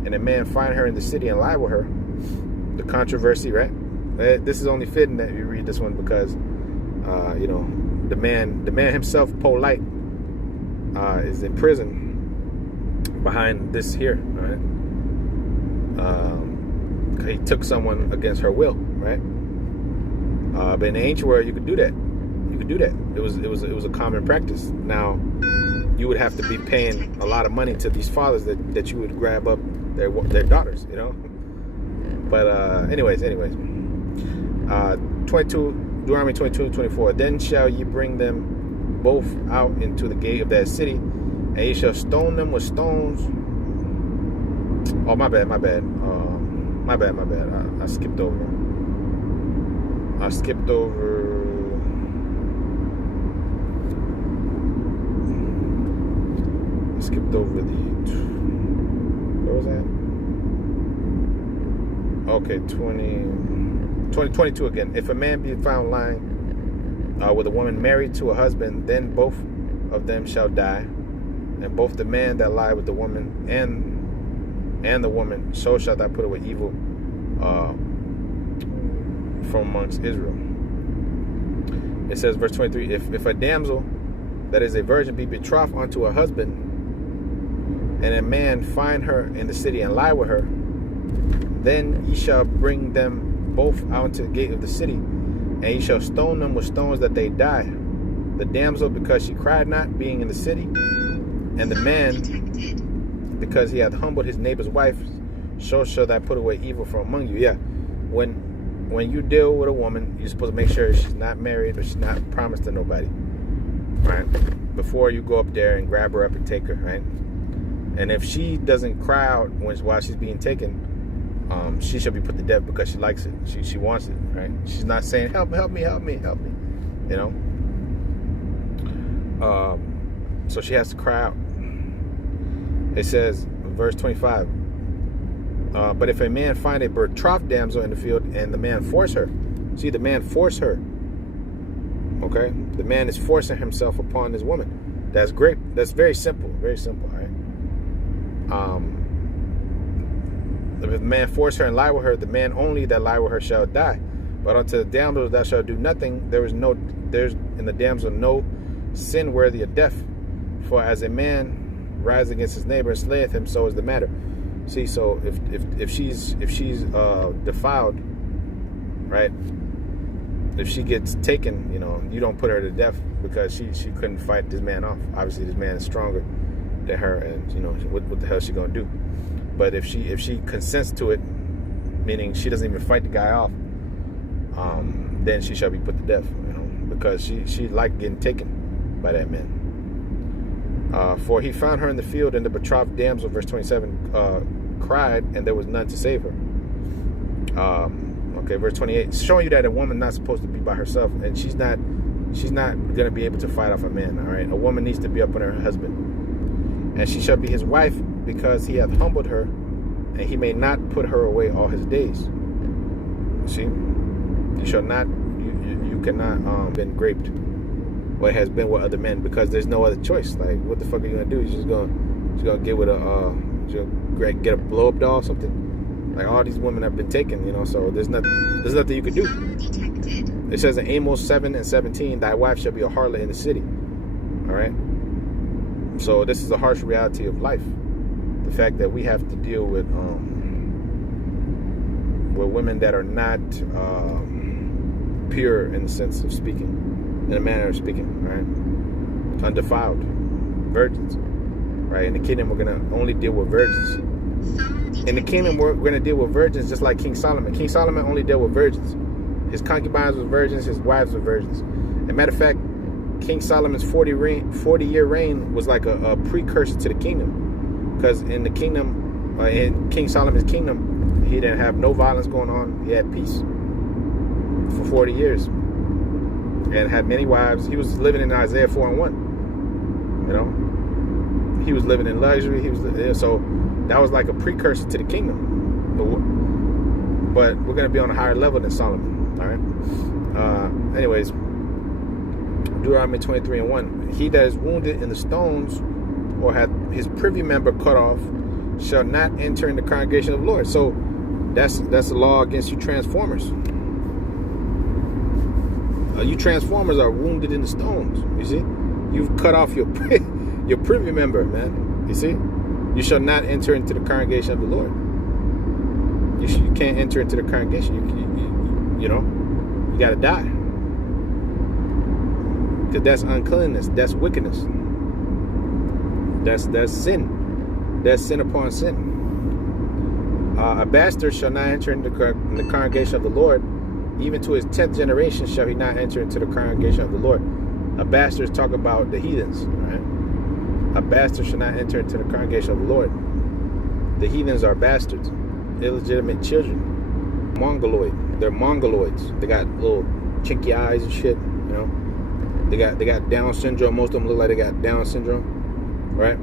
and a man find her in the city and lie with her, the controversy, right? This is only fitting that you read this one, because you know, the man himself, polite, is in prison behind this here, right? He took someone against her will, right? But in the ancient world, you could do that. It was a common practice. Now, you would have to be paying a lot of money to these fathers that you would grab up their daughters, you know. But anyways, Deuteronomy 22:24. Then shall ye bring them both out into the gate of that city, and ye shall stone them with stones. Oh, my bad. I skipped over. I skipped over the, where was that? Okay, 22 again. If a man be found lying with a woman married to a husband, then both of them shall die, and both the man that lie with the woman and the woman, so shalt thou put away evil from amongst Israel. It says, verse 23, if a damsel that is a virgin be betrothed unto a husband, and a man find her in the city and lie with her, then ye shall bring them both out to the gate of the city, and ye shall stone them with stones, that they die. The damsel, because she cried not, being in the city, and the man, because he hath humbled his neighbor's wife, so shall thou put away evil from among you. Yeah, when when you deal with a woman, you're supposed to make sure she's not married or she's not promised to nobody, right? Before you go up there and grab her up and take her, right? And if she doesn't cry out while she's being taken, she should be put to death because she likes it. She wants it, right? She's not saying, help me, you know? So she has to cry out. It says, verse 25, but if a man find a betrothed damsel in the field and the man force her, see, the man force her, okay? The man is forcing himself upon this woman. That's great. That's very simple, right? If the man force her and lie with her, the man only that lie with her shall die. But unto the damsel thou shalt do nothing. There's in the damsel no sin worthy of death. For as a man rises against his neighbor and slayeth him, so is the matter. See, so if she's defiled, right? If she gets taken, you know, you don't put her to death because she couldn't fight this man off. Obviously, this man is stronger than her, and you know what the hell is she gonna do? But if she consents to it, meaning she doesn't even fight the guy off, then she shall be put to death, you know, because she liked getting taken by that man. For he found her in the field, and the betrothed damsel, verse 27, cried, and there was none to save her. Okay, verse 28, showing you that a woman not supposed to be by herself, and she's not going to be able to fight off a man, all right? A woman needs to be up on her husband. And she shall be his wife, because he hath humbled her, and he may not put her away all his days. See? You cannot been raped, what has been with other men, because there's no other choice. Like, what the fuck are you gonna do? You're just gonna get with get a blow up doll or something. Like, all these women have been taken, you know, so there's nothing you can do. It says in Amos 7:17, thy wife shall be a harlot in the city. All right. So this is a harsh reality of life. The fact that we have to deal with women that are not pure in the sense of speaking, in a manner of speaking, right? Undefiled, virgins, right? In the kingdom, we're gonna only deal with virgins. In the kingdom, we're gonna deal with virgins, just like King Solomon. King Solomon only dealt with virgins. His concubines were virgins. His wives were virgins. As a matter of fact, King Solomon's 40-year reign was like a precursor to the kingdom. Because in the kingdom, in King Solomon's kingdom, he didn't have no violence going on. He had peace for 40 years. And had many wives. He was living in Isaiah 4:1. You know? He was living in luxury. So that was like a precursor to the kingdom. But we're going to be on a higher level than Solomon. All right? Anyways, Deuteronomy 23:1. He that is wounded in the stones or hath his privy member cut off shall not enter in the congregation of the Lord. So that's the law against you transformers. You transformers are wounded in the stones. You see, you've cut off your privy member, man. You see, you shall not enter into the congregation of the Lord. You can't enter into the congregation. You know, you got to die. Because that's uncleanness. That's wickedness. That's sin. That's sin upon sin. A bastard shall not enter into the congregation of the Lord. Even to his 10th generation shall he not enter into the congregation of the Lord. A bastard talk about the heathens. Right? A bastard shall not enter into the congregation of the Lord. The heathens are bastards. Illegitimate children. Mongoloid. They're mongoloids. They got little chinky eyes and shit. You know. They got Down syndrome. Most of them look like they got Down syndrome, right?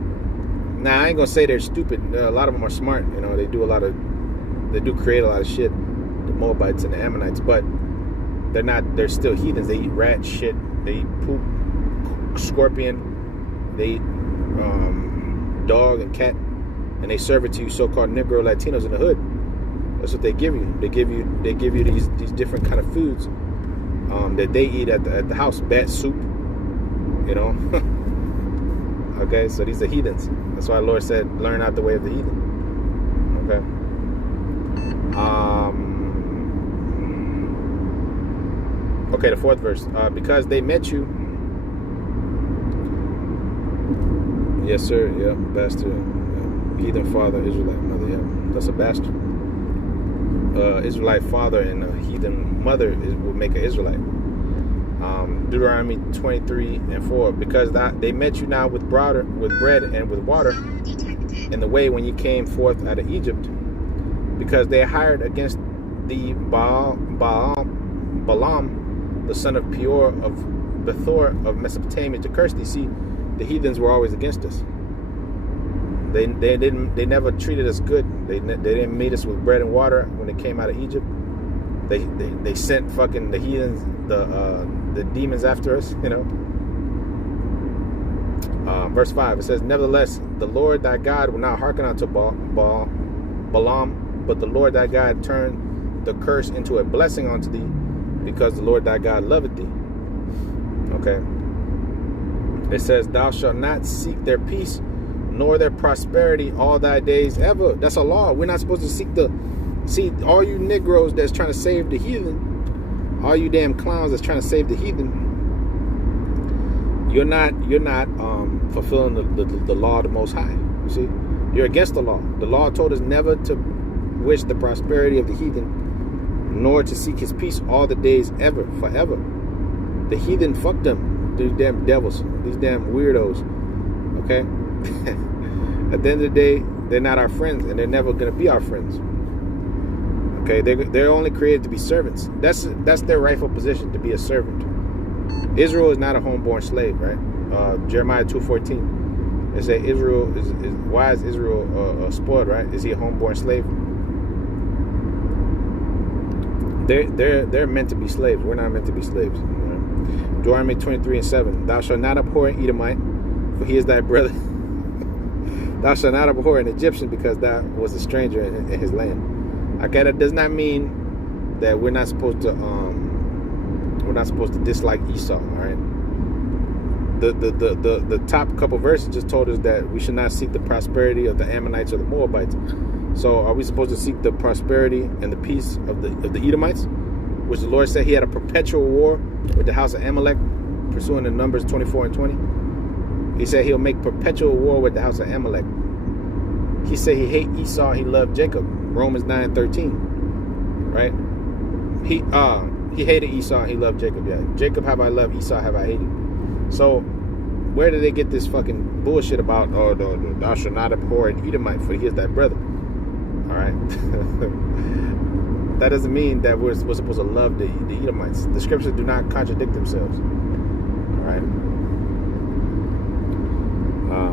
Now I ain't gonna say they're stupid. A lot of them are smart. You know, they do create a lot of shit. The Moabites and the Ammonites, but they're not. They're still heathens. They eat rat shit. They eat poop, scorpion. They eat dog and cat, and they serve it to you so-called Negro Latinos in the hood. That's what they give you. They give you these different kind of foods. That they eat at the house, bat soup, you know. Okay, so these are heathens. That's why the Lord said, learn out the way of the heathen. Okay. Okay, the 4th verse. Because they met you. Yes, sir. Yeah, bastard. Yeah. Heathen father, Israelite mother. Yeah, that's a bastard. Israelite father and a heathen mother will make an Israelite. Deuteronomy 23:4, because they met you now with bread and with water in the way when you came forth out of Egypt, because they hired against the Balaam, the son of Peor of Bethor of Mesopotamia, to curse thee. See, the heathens were always against us. They never treated us good. They didn't meet us with bread and water when they came out of Egypt. They sent fucking the heathens, the demons after us, you know. Verse 5, it says, nevertheless, the Lord thy God will not hearken unto Balaam, but the Lord thy God turned the curse into a blessing unto thee, because the Lord thy God loveth thee. Okay. It says, thou shalt not seek their peace, nor their prosperity all thy days ever. That's a law. We're not supposed to see all you Negroes that's trying to save the heathen, all you damn clowns that's trying to save the heathen. You're not fulfilling the law of the Most High. You see, you're against the law. The law told us never to wish the prosperity of the heathen, nor to seek his peace all the days ever, forever. The heathen, fuck them, these damn devils, these damn weirdos. Okay. At the end of the day, they're not our friends, and they're never gonna be our friends. Okay, they're only created to be servants. That's their rightful position, to be a servant. Israel is not a homeborn slave, right? Jeremiah 2:14. It says Israel is why is Israel spoiled, right? Is he a homeborn slave? They're meant to be slaves. We're not meant to be slaves. Right? Deuteronomy 23:7. Thou shalt not abhor an Edomite, for he is thy brother. Thou shalt not abhor an Egyptian, because thou was a stranger in his land. Okay, that does not mean that we're not supposed to dislike Esau. All right. The top couple verses just told us that we should not seek the prosperity of the Ammonites or the Moabites. So are we supposed to seek the prosperity and the peace of the Edomites, which the Lord said he had a perpetual war with the house of Amalek, pursuant to Numbers 24 and 20? He said he'll make perpetual war with the house of Amalek. He said he hated Esau, he loved Jacob. Romans 9:13. Right? He hated Esau, he loved Jacob. Yeah. Jacob have I loved, Esau have I hated. So where did they get this fucking bullshit about, thou shalt not abhor an Edomite, for he is thy brother? Alright. That doesn't mean that we're supposed to love the Edomites. The scriptures do not contradict themselves. Alright.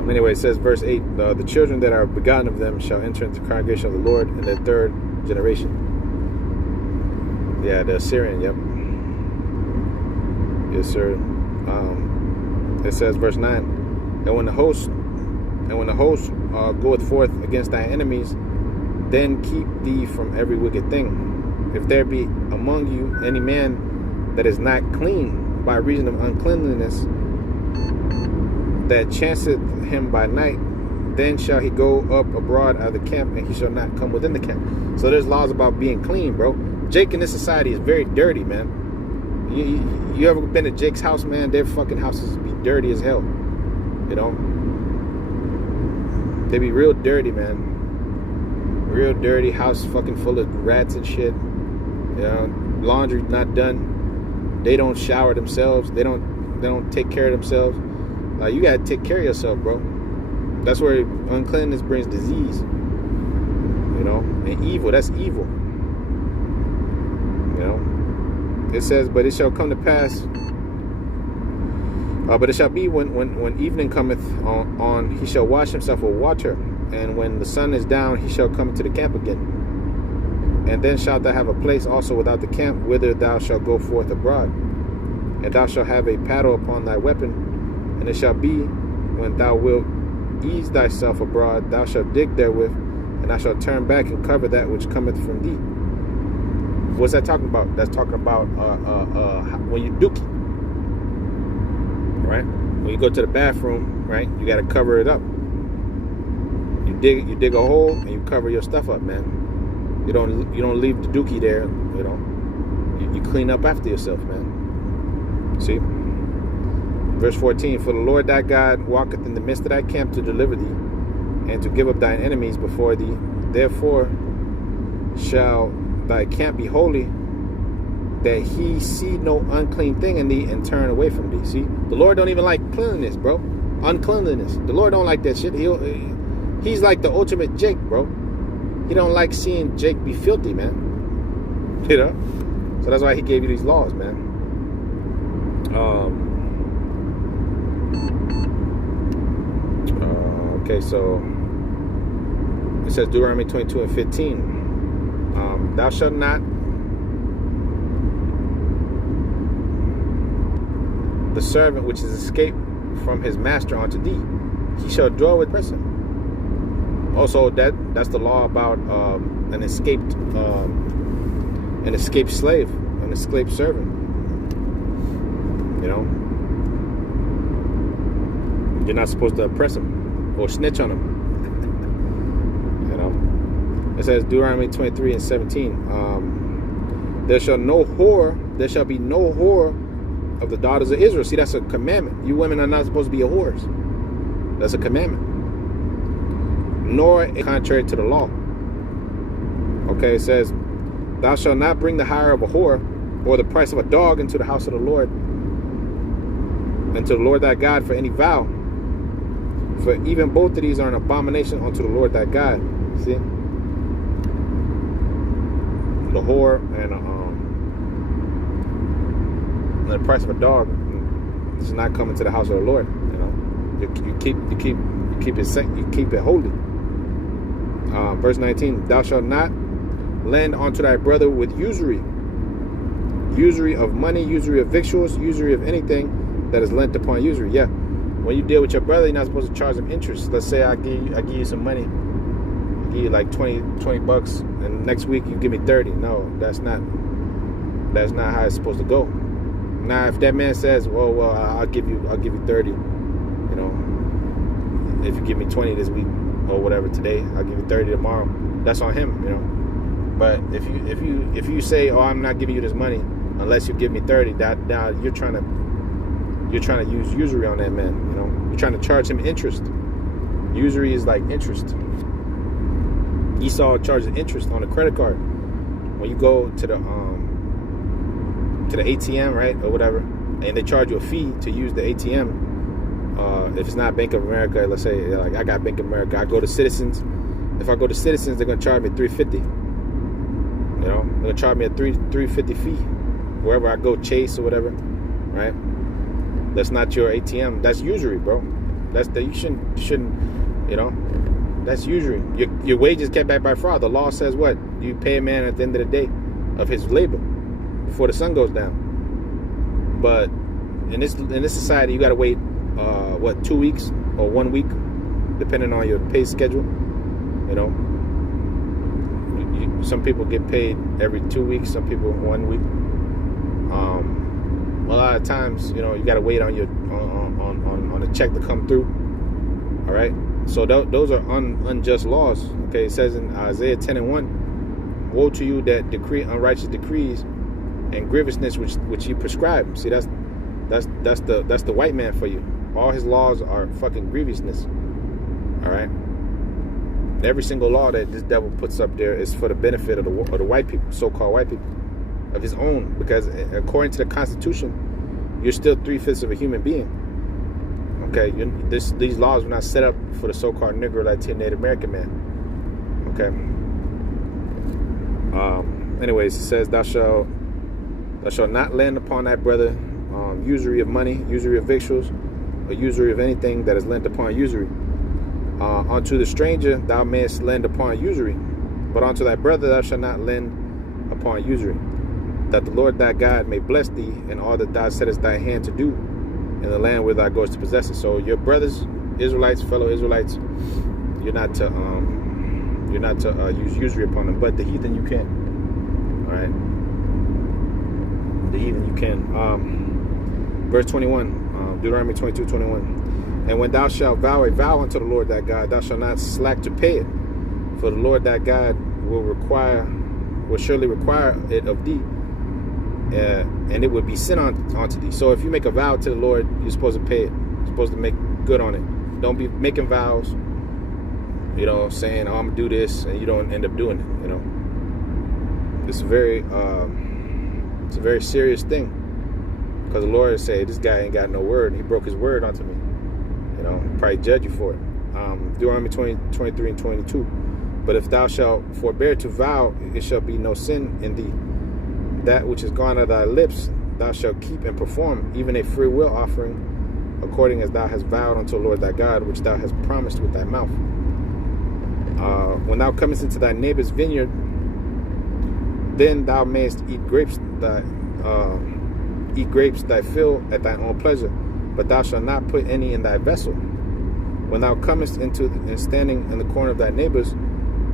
Anyway, it says, verse 8, the children that are begotten of them shall enter into the congregation of the Lord in their third generation. Yeah, the Assyrian, yep. Yes, sir. It says, verse 9, and when the host goeth forth against thy enemies, then keep thee from every wicked thing. If there be among you any man that is not clean by reason of uncleanliness, that chanceth him by night, then shall he go up abroad out of the camp, and he shall not come within the camp. So there's laws about being clean, bro. Jake in this society is very dirty, man. You ever been to Jake's house, man? Their fucking houses be dirty as hell. You know? They be real dirty, man. Real dirty house, fucking full of rats and shit. You know, laundry not done. They don't shower themselves. They don't take care of themselves. Like, you gotta take care of yourself, bro. That's where uncleanness brings disease. You know, and evil. That's evil. You know, it says, but it shall come to pass. But it shall be when evening cometh on, he shall wash himself with water, and when the sun is down, he shall come to the camp again. And then shalt thou have a place also without the camp, whither thou shalt go forth abroad. And thou shalt have a paddle upon thy weapon. And it shall be, when thou wilt ease thyself abroad, thou shalt dig therewith, and thou shalt turn back and cover that which cometh from thee. What's that talking about? That's talking about when you dookie, right? When you go to the bathroom, right? You got to cover it up. You dig a hole and you cover your stuff up, man. You don't leave the dookie there. You know, you clean up after yourself, man. See. Verse 14, for the Lord thy God walketh in the midst of thy camp to deliver thee, and to give up thine enemies before thee. Therefore shall thy camp be holy, that he see no unclean thing in thee and turn away from thee. See, the Lord don't even like cleanliness, bro. Uncleanliness. The Lord don't like that shit. He's like the ultimate Jake, bro. He don't like seeing Jake be filthy, man. You know? So that's why he gave you these laws, man. Okay, so it says Deuteronomy 22 and 15. Thou shalt not the servant which is escaped from his master unto thee, he shall dwell with person. Also, that's the law about an escaped slave, an escaped servant. You know, you're not supposed to oppress him or snitch on him. You know, it says Deuteronomy 23 and 17. There shall be no whore of the daughters of Israel. See, that's a commandment. You women are not supposed to be a whores. That's a commandment. Nor contrary to the law. Okay, it says, thou shalt not bring the hire of a whore or the price of a dog into the house of the Lord, and to the Lord thy God for any vow. For even both of these are an abomination unto the Lord thy God. See? The whore and the price of a dog is not coming to the house of the Lord. You know, you keep it holy. Verse 19: Thou shalt not lend unto thy brother with usury of money, usury of victuals, usury of anything that is lent upon usury. Yeah, when you deal with your brother, you're not supposed to charge him interest. Let's say I give you some money, I give you like 20 bucks, and next week you give me 30. No, that's not how it's supposed to go. Now, if that man says, well, I'll give you 30, you know, if you give me 20 this week or whatever today, I'll give you 30 tomorrow. That's on him, you know. But if you say, oh, I'm not giving you this money unless you give me 30, that now you're trying to use usury on that man, you know. You're trying to charge him interest. Usury is like interest. Esau charges interest on a credit card. When you go to the ATM, right, or whatever, and they charge you a fee to use the ATM. If it's not Bank of America, let's say, like I got Bank of America, I go to Citizens. If I go to Citizens, they're gonna charge me $3.50. You know, they're gonna charge me a $3.50 fee wherever I go, Chase or whatever, right? That's not your ATM. That's usury, bro. You shouldn't, you know. That's usury. Your wages kept back by fraud. The law says what? You pay a man at the end of the day of his labor before the sun goes down. But in this society, you got to wait 2 weeks or 1 week, depending on your pay schedule. You know, some people get paid every 2 weeks, some people 1 week. A lot of times, you know, you got to wait on your on a check to come through. All right, so those are unjust laws. Okay, it says in Isaiah 10 and 1, woe to you that decree unrighteous decrees and grievousness which you prescribe. See, that's the white man for you. All his laws are fucking grievousness. All right. Every single law that this devil puts up there is for the benefit of the white people, so-called white people, of his own. Because according to the Constitution, you're still 3/5 of a human being. Okay. These laws were not set up for the so-called Negro, Latino, Native American man. Okay. Anyways, it says, Thou shalt not lend upon thy brother usury of money, usury of victuals, or usury of anything that is lent upon usury. Unto the stranger thou mayest lend upon usury, but unto thy brother thou shalt not lend upon usury, that the Lord thy God may bless thee in all that thou settest thy hand to do in the land where thou goest to possess it. So your brothers, Israelites, fellow Israelites, you're not to use usury upon them, but the heathen you can. All right, the heathen you can. Verse 21, Deuteronomy 22:21. And when thou shalt vow a vow unto the Lord thy God, thou shalt not slack to pay it, for the Lord thy God will surely require it of thee, and it would be sin unto thee. So if you make a vow to the Lord, you're supposed to pay it. You're supposed to make good on it. Don't be making vows, you know, saying, oh, I'm gonna do this, and you don't end up doing it, you know. it's a very serious thing, because the Lord say this guy ain't got no word. He broke his word unto me. You know, probably judge you for it. Deuteronomy 20:23 and 22. But if thou shalt forbear to vow, it shall be no sin in thee. That which is gone out of thy lips, thou shalt keep and perform, even a free will offering, according as thou hast vowed unto the Lord thy God, which thou hast promised with thy mouth. When thou comest into thy neighbor's vineyard, then thou mayest eat grapes thy fill at thine own pleasure, but thou shalt not put any in thy vessel. When thou comest into and standing in the corner of thy neighbor's,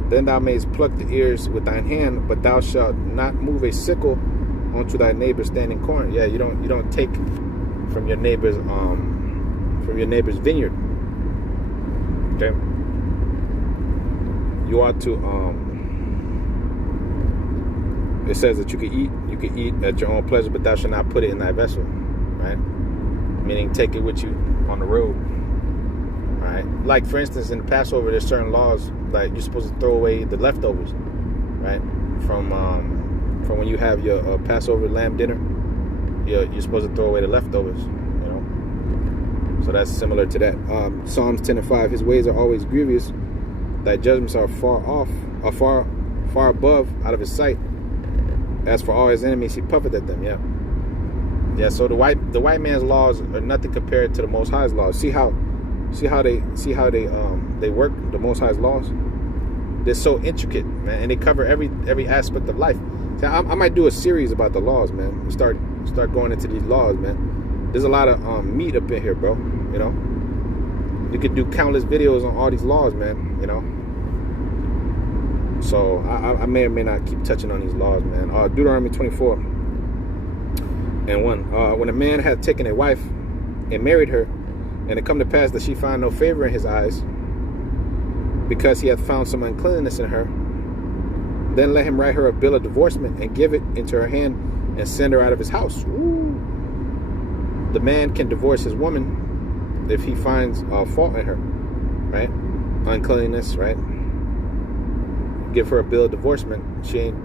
then thou mayest pluck the ears with thine hand, but thou shalt not move a sickle onto thy neighbor's standing corner. Yeah, you don't take from your neighbor's vineyard. Okay. You ought to it says that you can eat at your own pleasure, but thou shalt not put it in thy vessel. Right? Meaning take it with you on the road. Right? Like, for instance, in the Passover, there's certain laws, like you're supposed to throw away the leftovers, right? From when you have your Passover lamb dinner, you're supposed to throw away the leftovers, you know? So that's similar to that. Psalms 10:5, his ways are always grievous, thy judgments are far above, out of his sight. As for all his enemies, he puffeth at them. Yeah. So the white man's laws are nothing compared to the Most High's laws. See how they work, the Most High's laws. They're so intricate, man, and they cover every aspect of life. See, I might do a series about the laws, man. Start going into these laws, man. There's a lot of meat up in here, bro. You know, you could do countless videos on all these laws, man. You know, so I may or may not keep touching on these laws, man. Deuteronomy 24:1. When a man hath taken a wife and married her, and it come to pass that she find no favor in his eyes, because he hath found some uncleanness in her, then let him write her a bill of divorcement and give it into her hand and send her out of his house. Ooh. The man can divorce his woman if he finds fault in her, right? Uncleanness, right? Give her a bill of divorcement. She ain't,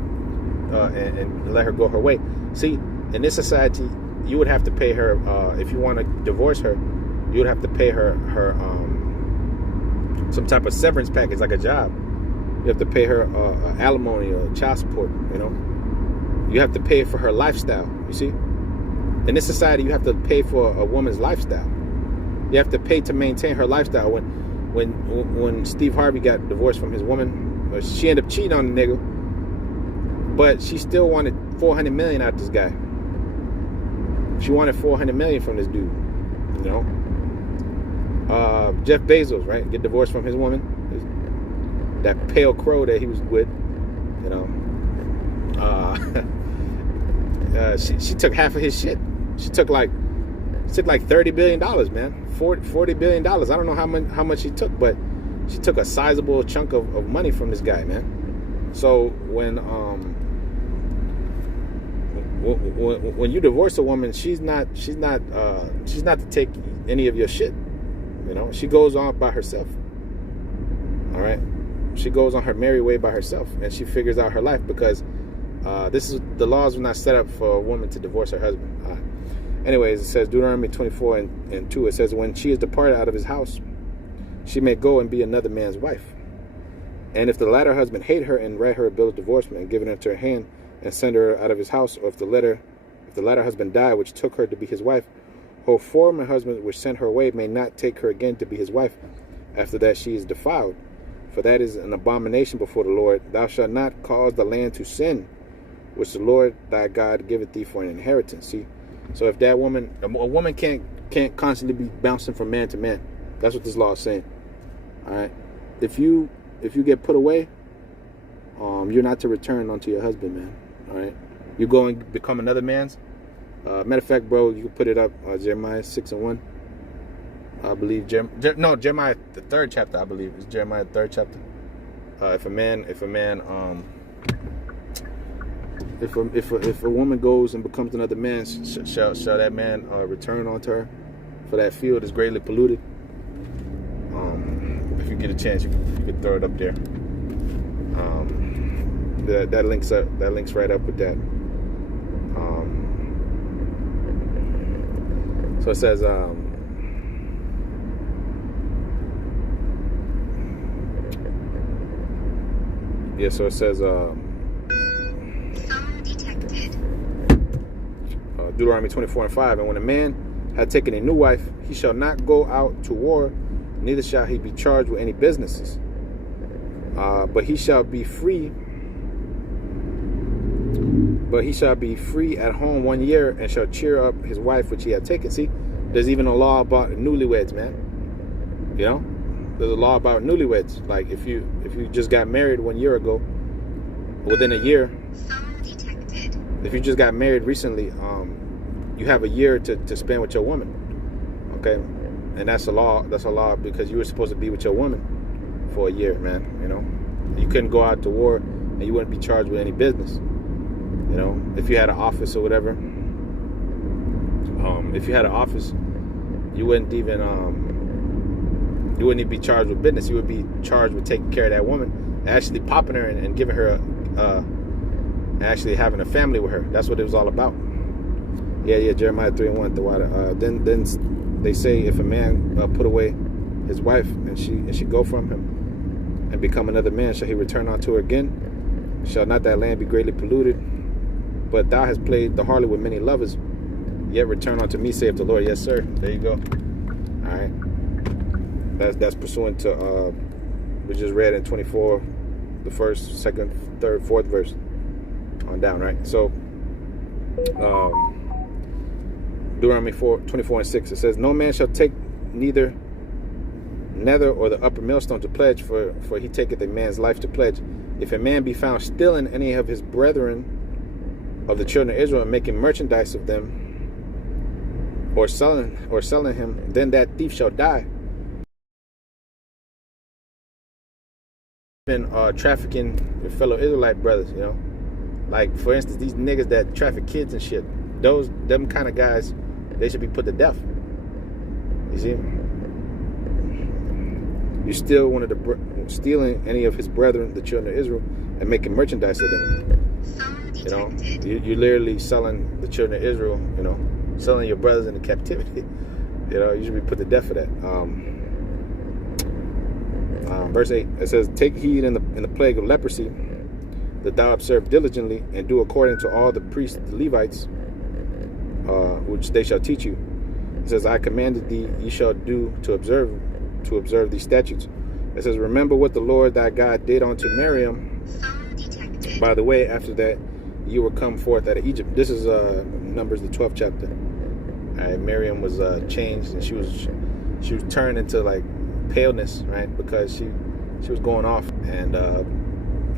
and let her go her way. See, in this society, you would have to pay her if you want to divorce her. You would have to pay her some type of severance package, like a job. You have to pay her alimony or child support, you know. You have to pay for her lifestyle, you see. In this society, you have to pay for a woman's lifestyle. You have to pay to maintain her lifestyle. When Steve Harvey got divorced from his woman, she ended up cheating on the nigga, but she still wanted $400 million out of this guy. She wanted $400 million from this dude, you know. Jeff Bezos, right? Get divorced from his woman. That pale crow that he was with, you know. She took half of his shit. She took like $30 billion, man. $40 billion. I don't know how much she took, but she took a sizable chunk of money from this guy, man. So when you divorce a woman, she's not to take any of your shit. You know, she goes on by herself. All right, she goes on her merry way by herself, and she figures out her life, because the laws were not set up for a woman to divorce her husband. Anyways, it says Deuteronomy 24:2. It says, when she is departed out of his house, she may go and be another man's wife. And if the latter husband hate her and write her a bill of divorcement and give it into her hand and send her out of his house, or if the latter husband die, which took her to be his wife, her former husband which sent her away may not take her again to be his wife after that she is defiled. For that is an abomination before the Lord. Thou shalt not cause the land to sin, which the Lord thy God giveth thee for an inheritance. See? So if that woman, a woman can't constantly be bouncing from man to man. That's what this law is saying. All right. If you get put away, you're not to return unto your husband, man. All right. You go and become another man's. Matter of fact, bro, you can put it up. Jeremiah 6:1. I believe Jeremiah the 3rd chapter. I believe it's Jeremiah the 3rd chapter. If a woman goes and becomes another man, shall that man return unto her? For that field is greatly polluted. If you get a chance, you can throw it up there. that links up. That links right up with that. So it says, yeah. So it says, Phone detected. Deuteronomy 24:5. And when a man had taken a new wife, he shall not go out to war, neither shall he be charged with any businesses. But he shall be free. But he shall be free at home 1 year, and shall cheer up his wife which he had taken. See, there's even a law about newlyweds, man. You know, there's a law about newlyweds. Like if you just got married 1 year ago, within a year. Phone detected. If you just got married recently, you have a year to spend with your woman. Okay, and that's a law. That's a law because you were supposed to be with your woman for a year, man. You know, you couldn't go out to war, and you wouldn't be charged with any business. You know, if you had an office or whatever, if you had an office, you wouldn't even be charged with business. You would be charged with taking care of that woman, actually popping her and giving her actually having a family with her. That's what it was all about. Yeah. Jeremiah 3:1. The water. Then they say if a man put away his wife and she go from him and become another man, shall he return unto her again? Shall not that land be greatly polluted? But thou hast played the harlot with many lovers, yet return unto me, saith the Lord. Yes, sir. There you go. All right. That's pursuant to we just read in 24, the first, second, third, fourth verse on down, right? So Deuteronomy 24:6, it says, no man shall take neither nether or the upper millstone to pledge, for he taketh a man's life to pledge. If a man be found stealing any of his brethren of the children of Israel and making merchandise of them, or selling him, then that thief shall die. Been trafficking your fellow Israelite brothers, you know, like for instance, these niggas that traffic kids and shit. Them kind of guys, they should be put to death. You see, you still wanted to stealing any of his brethren, the children of Israel, and making merchandise of them. You know, you're literally selling the children of Israel. You know, selling your brothers into captivity. You know, you should be put to death for that. Verse 8, it says, take heed in the plague of leprosy, that thou observe diligently, and do according to all the priests, the Levites, which they shall teach you. It says, I commanded thee, ye shall do to observe these statutes. It says, remember what the Lord thy God did unto Miriam. By the way, after that, you were come forth out of Egypt. This is Numbers, the 12th chapter. All right, Miriam was changed, and she was turned into like paleness, right? Because she was going off, and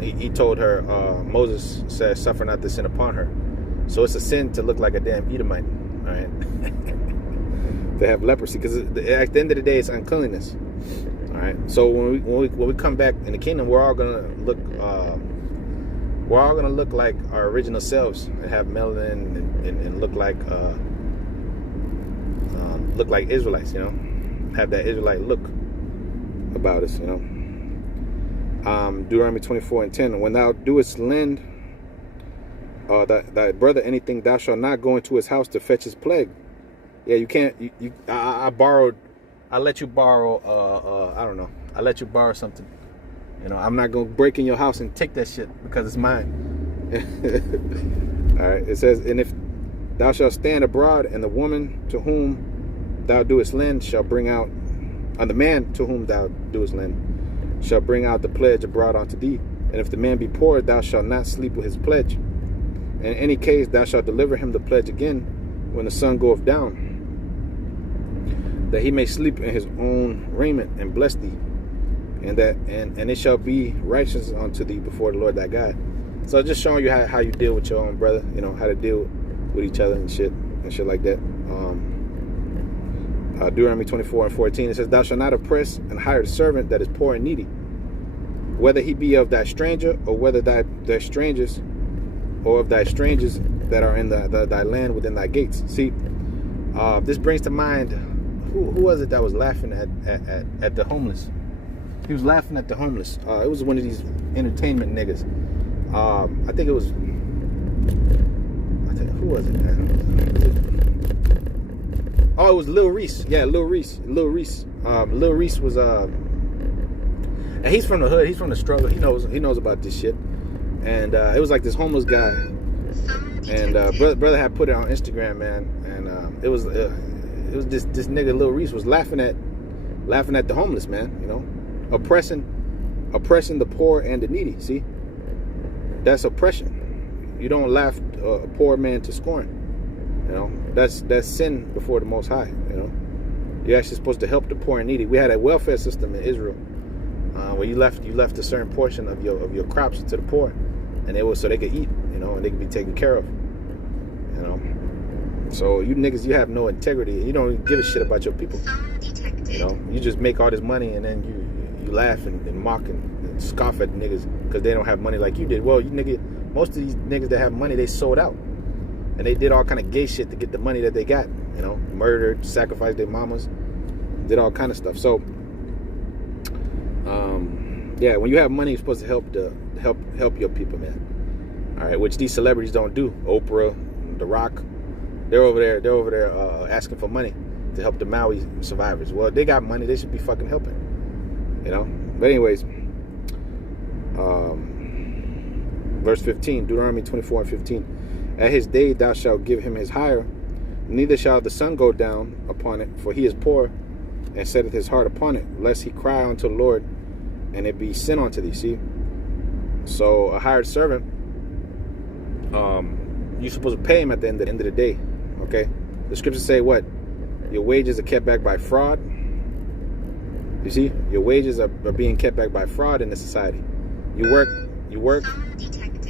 he told her, Moses said, suffer not this sin upon her. So it's a sin to look like a damn Edomite, all right? To have leprosy, because at the end of the day, it's uncleanliness. All right. So when we come back in the kingdom, we're all gonna look like our original selves and have melanin and look like Israelites, you know, have that Israelite look about us, you know. Deuteronomy 24:10. When thou doest lend thy brother anything, thou shalt not go into his house to fetch his plague. Yeah, you can't. I let you borrow. I don't know. I let you borrow something. You know, I'm not gonna break in your house and take that shit because it's mine. All right. It says, and if thou shalt stand abroad, and the woman to whom thou doest lend shall bring out, and the man to whom thou doest lend shall bring out the pledge abroad unto thee. And if the man be poor, thou shalt not sleep with his pledge. And in any case, thou shalt deliver him the pledge again when the sun goeth down, that he may sleep in his own raiment and bless thee, and it shall be righteous unto thee before the Lord thy God. So just showing you how you deal with your own brother, you know, how to deal with each other and shit like that. Deuteronomy 24:14, it says, thou shalt not oppress and hire a servant that is poor and needy, whether he be of thy stranger, or whether thy strangers, or of thy strangers that are in thy land within thy gates. See, this brings to mind, who was it that was laughing at the homeless? He was laughing at the homeless. It was one of these entertainment niggas. I think it was. Who was it, man? Oh, it was Lil Reese. Yeah, Lil Reese. Lil Reese. Lil Reese was and he's from the hood. He's from the struggle. He knows about this shit. And it was like this homeless guy. And brother had put it on Instagram, man. And it was this nigga Lil Reese was laughing at the homeless, man. You know, oppressing the poor and the needy. See, that's oppression. You don't laugh a poor man to scorn. You know, that's sin before the Most High. You know, you're actually supposed to help the poor and needy. We had a welfare system in Israel where you left a certain portion of your crops to the poor, and it was so they could eat. You know, and they could be taken care of. You know, so you niggas, you have no integrity. You don't give a shit about your people. You know, you just make all this money and then you laugh and mock and scoff at niggas because they don't have money like you did. Well, you nigga. Most of these niggas that have money, they sold out. And they did all kind of gay shit to get the money that they got. You know, murdered, sacrificed their mamas, did all kind of stuff. So, yeah, when you have money, you're supposed to help your people, man. All right, which these celebrities don't do. Oprah, The Rock, they're over there asking for money to help the Maui survivors. Well, they got money, they should be fucking helping. You know. But anyways, verse 15, Deuteronomy 24 and 15. At his day thou shalt give him his hire, neither shall the sun go down upon it, for he is poor, and setteth his heart upon it, lest he cry unto the Lord, and it be sin unto thee. See? So a hired servant, you're supposed to pay him at the end of the day. Okay? The scriptures say what? Your wages are kept back by fraud. You see? Your wages are being kept back by fraud in the society. You work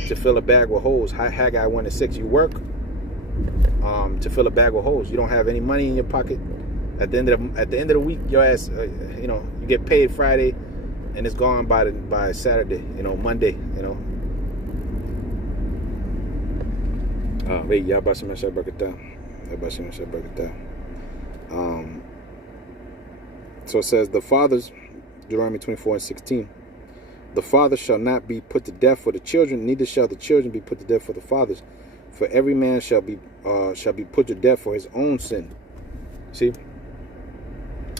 to fill a bag with holes. Haggai 1:6. You work to fill a bag with holes. You don't have any money in your pocket. At the end of the week, your ass, you get paid Friday, and it's gone by Saturday. Monday. Wait, y'all about to break it down. So it says the fathers, Deuteronomy 24 and 16. The father shall not be put to death for the children, neither shall the children be put to death for the fathers. For every man shall be put to death for his own sin. See?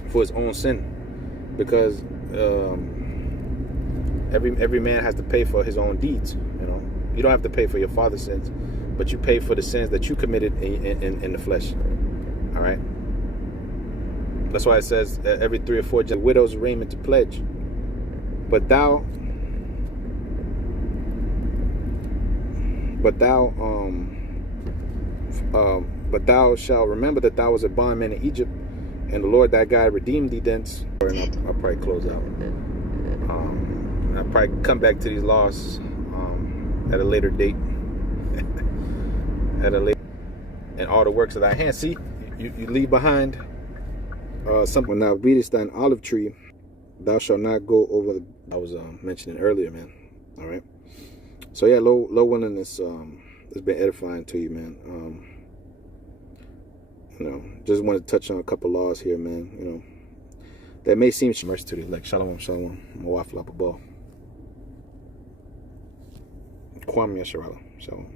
For his own sin. Because every man has to pay for his own deeds. You don't have to pay for your father's sins, but you pay for the sins that you committed in the flesh. All right? That's why it says every 3 or 4 widows' raiment to pledge. But thou shalt remember that thou was a bondman in Egypt, and the Lord thy God redeemed thee thence. And I'll probably close out. I'll probably come back to these laws at a later date. And all the works of thy hands. See, you leave behind something. When thou beatest thine olive tree, thou shalt not go over the. I was mentioning earlier, man. All right. So yeah, low willingness has been edifying to you, man. Just want to touch on a couple laws here, man. That may seem mercy to the elect. Shalom, shalom. Mawafla ball. Kwame Yasharala. Shalom.